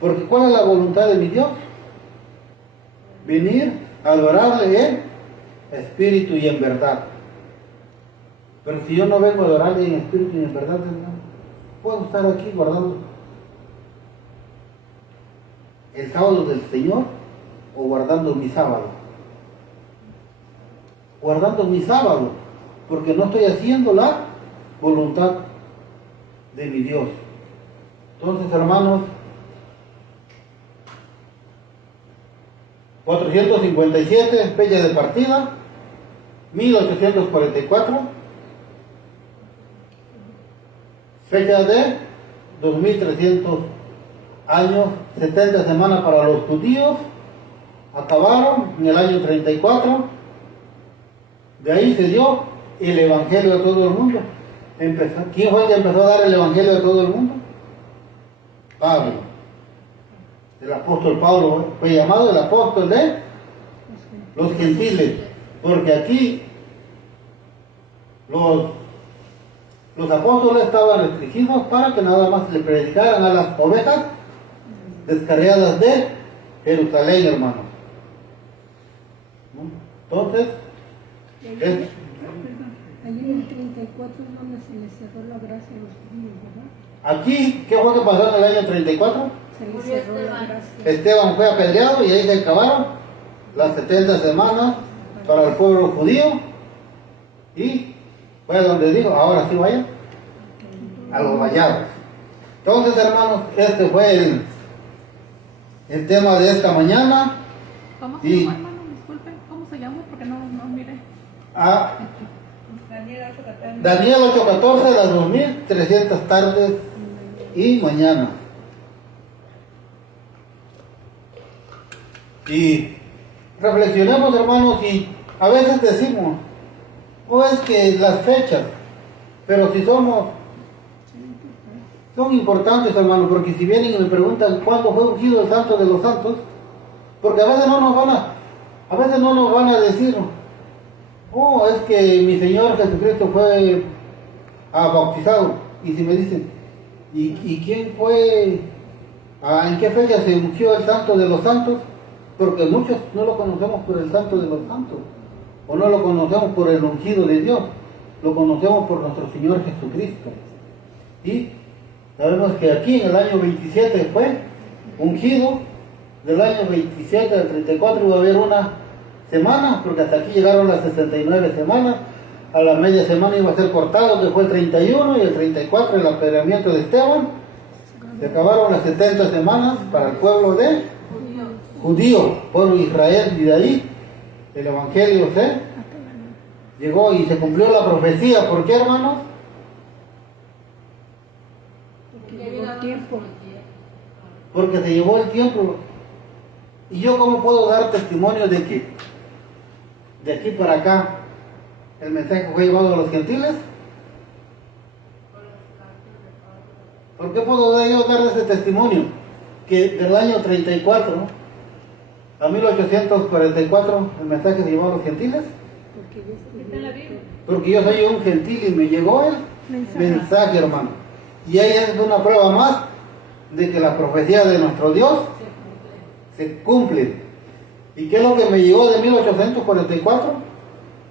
Porque ¿cuál es la voluntad de mi Dios? Venir a adorarle en espíritu y en verdad. Pero si yo no vengo a adorarle en espíritu y en verdad, hermano, puedo estar aquí guardando el sábado del Señor o guardando mi sábado. Guardando mi sábado, porque no estoy haciendo la voluntad de mi Dios. Entonces, hermanos, 457, fecha de partida, 1844, fecha de 2300 años, 70 semanas para los judíos, acabaron en el año 34, de ahí se dio el evangelio a todo el mundo. ¿Quién fue el que empezó a dar el evangelio a todo el mundo? Pablo. El apóstol Pablo fue llamado el apóstol de los gentiles, porque aquí los apóstoles estaban restringidos para que nada más le predicaran a las ovejas descarriadas de Jerusalén, hermanos. Entonces, Allí en el 34 es donde se les cerró la gracia a los judíos, ¿verdad? aquí, ¿qué fue que pasó en el año 34? Se les Murió cerró la Esteban. gracia. Esteban fue apedreado y ahí se acabaron las 70 semanas para el pueblo judío, y fue donde dijo, ahora sí vayan a los vallados. Entonces, hermanos, este fue el tema de esta mañana. ¿Cómo se Y llama, hermano? Disculpe, ¿cómo se llama? Porque no miré. a Daniel 8:14. Daniel 8:14, las 2300 tardes y mañana. Y reflexionemos, hermanos, y a veces decimos, o es que las fechas, pero si son importantes, hermanos, porque si vienen y me preguntan cuándo fue ungido el Santo de los Santos, porque a veces no nos van a decir, oh, es que mi Señor Jesucristo fue bautizado. Y si me dicen, ¿y quién fue? ¿En qué fecha se ungió el Santo de los Santos? Porque muchos no lo conocemos por el Santo de los Santos, o no lo conocemos por el ungido de Dios, lo conocemos por nuestro Señor Jesucristo. Y Sabemos que aquí en el año 27 fue ungido, del año 27 al 34 iba a haber una semana, porque hasta aquí llegaron las 69 semanas, a la media semana iba a ser cortado, que fue el 31, y el 34 el apedreamiento de Esteban. Se acabaron las 70 semanas para el pueblo de judío, pueblo de Israel, y de ahí el evangelio llegó y se cumplió la profecía. ¿Por qué, hermanos? Porque llegó el tiempo. Porque se llevó el tiempo. ¿Y yo cómo puedo dar testimonio de que de aquí para acá el mensaje fue llevado a los gentiles? ¿Por qué puedo yo dar ese testimonio? Que del año 34 a 1844 el mensaje se llevó a los gentiles. Está en la Biblia. Porque yo soy un gentil y me llegó el mensaje, hermano. Y ahí es una prueba más de que la profecía de nuestro Dios se cumple. ¿Y qué es lo que me llegó de 1844?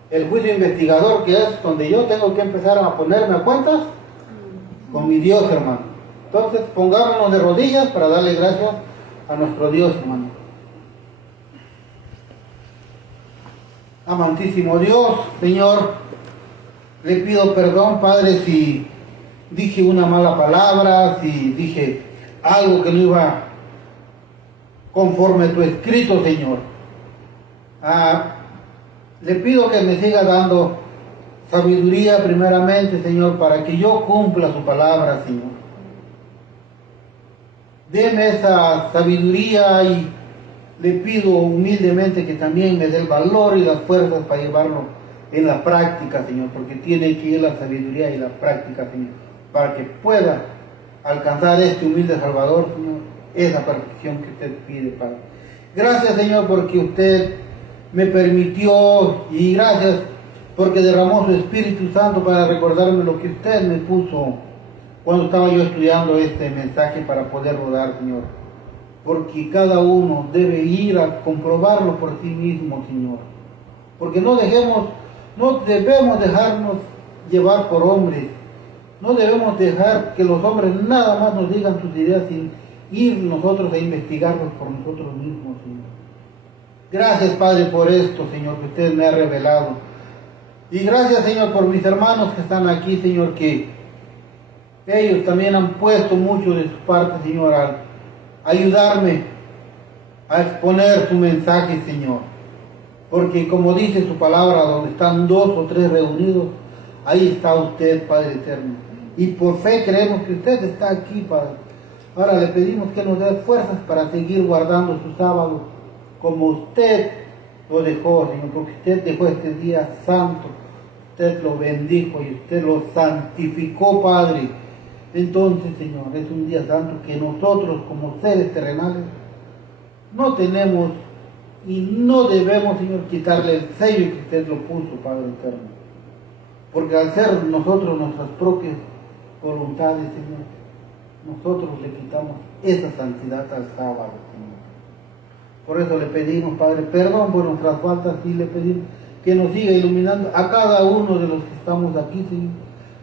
El juicio investigador, que es donde yo tengo que empezar a ponerme a cuentas con mi Dios, hermano. Entonces pongámonos de rodillas para darle gracias a nuestro Dios, hermano. Amantísimo Dios, Señor, le pido perdón, Padre, si dije una mala palabra, si dije algo que no iba conforme a tu escrito, Señor. Le pido que me siga dando sabiduría primeramente, Señor, para que yo cumpla su palabra, Señor. Deme esa sabiduría y le pido humildemente que también me dé el valor y las fuerzas para llevarlo en la práctica, Señor, porque tiene que ir la sabiduría y la práctica, Señor, para que pueda alcanzar este humilde Salvador, Señor, esa perfección que usted pide, Padre. Gracias, Señor, porque usted me permitió, y gracias porque derramó su Espíritu Santo para recordarme lo que usted me puso cuando estaba yo estudiando este mensaje para poder rodar, Señor. Porque cada uno debe ir a comprobarlo por sí mismo, Señor. Porque no debemos dejarnos llevar por hombres. No debemos dejar que los hombres nada más nos digan sus ideas sin ir nosotros a investigarlos por nosotros mismos, Señor. Gracias, Padre, por esto, Señor, que usted me ha revelado. Y gracias, Señor, por mis hermanos que están aquí, Señor, que ellos también han puesto mucho de su parte, Señor, al ayudarme a exponer su mensaje, Señor. Porque como dice su palabra, donde están 2 o 3 reunidos, ahí está usted, Padre eterno. Y por fe creemos que usted está aquí, Padre. Ahora le pedimos que nos dé fuerzas para seguir guardando su sábado como usted lo dejó, Señor, porque usted dejó este día santo, usted lo bendijo y usted lo santificó, Padre. Entonces, Señor, es un día santo que nosotros como seres terrenales no tenemos y no debemos, Señor, quitarle el sello que usted lo puso, Padre eterno. Porque al ser nosotros nuestras propias voluntades, Señor, nosotros le quitamos esa santidad al sábado, Señor. Por eso le pedimos, Padre, perdón por nuestras faltas y le pedimos que nos siga iluminando a cada uno de los que estamos aquí, Señor,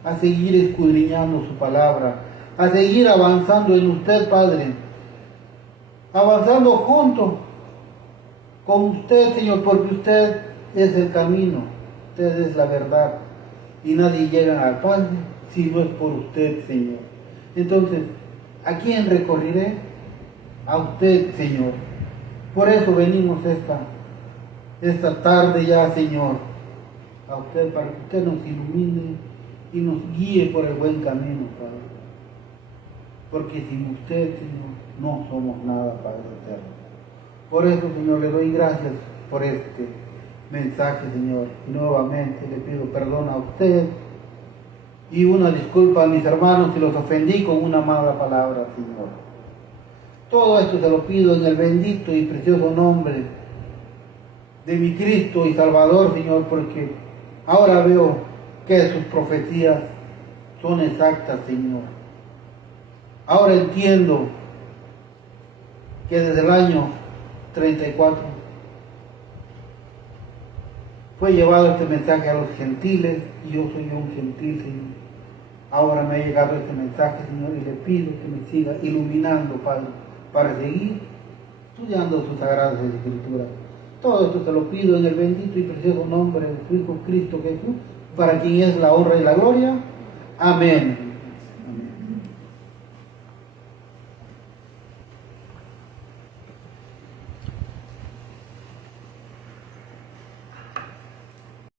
a seguir escudriñando su palabra, a seguir avanzando en usted, Padre, avanzando junto con usted, Señor, porque usted es el camino, usted es la verdad, y nadie llega al Padre si no es por usted, Señor. Entonces, ¿a quién recorreré? A usted, Señor. Por eso venimos esta tarde ya, Señor, a usted, para que usted nos ilumine y nos guíe por el buen camino, Padre. Porque sin usted, Señor, no somos nada, Padre eterno. Por eso, Señor, le doy gracias por este mensaje, Señor. Y nuevamente le pido perdón a usted y una disculpa a mis hermanos si los ofendí con una mala palabra, Señor. Todo esto se lo pido en el bendito y precioso nombre de mi Cristo y Salvador, Señor, porque ahora veo que sus profecías son exactas, Señor. Ahora entiendo que desde el año 34 fue llevado este mensaje a los gentiles y yo soy un gentil, Señor. Ahora me ha llegado este mensaje, Señor, y le pido que me siga iluminando, Padre, para seguir estudiando sus sagradas escrituras. Todo esto te lo pido en el bendito y precioso nombre de tu Hijo Cristo Jesús, para quien es la honra y la gloria. Amén.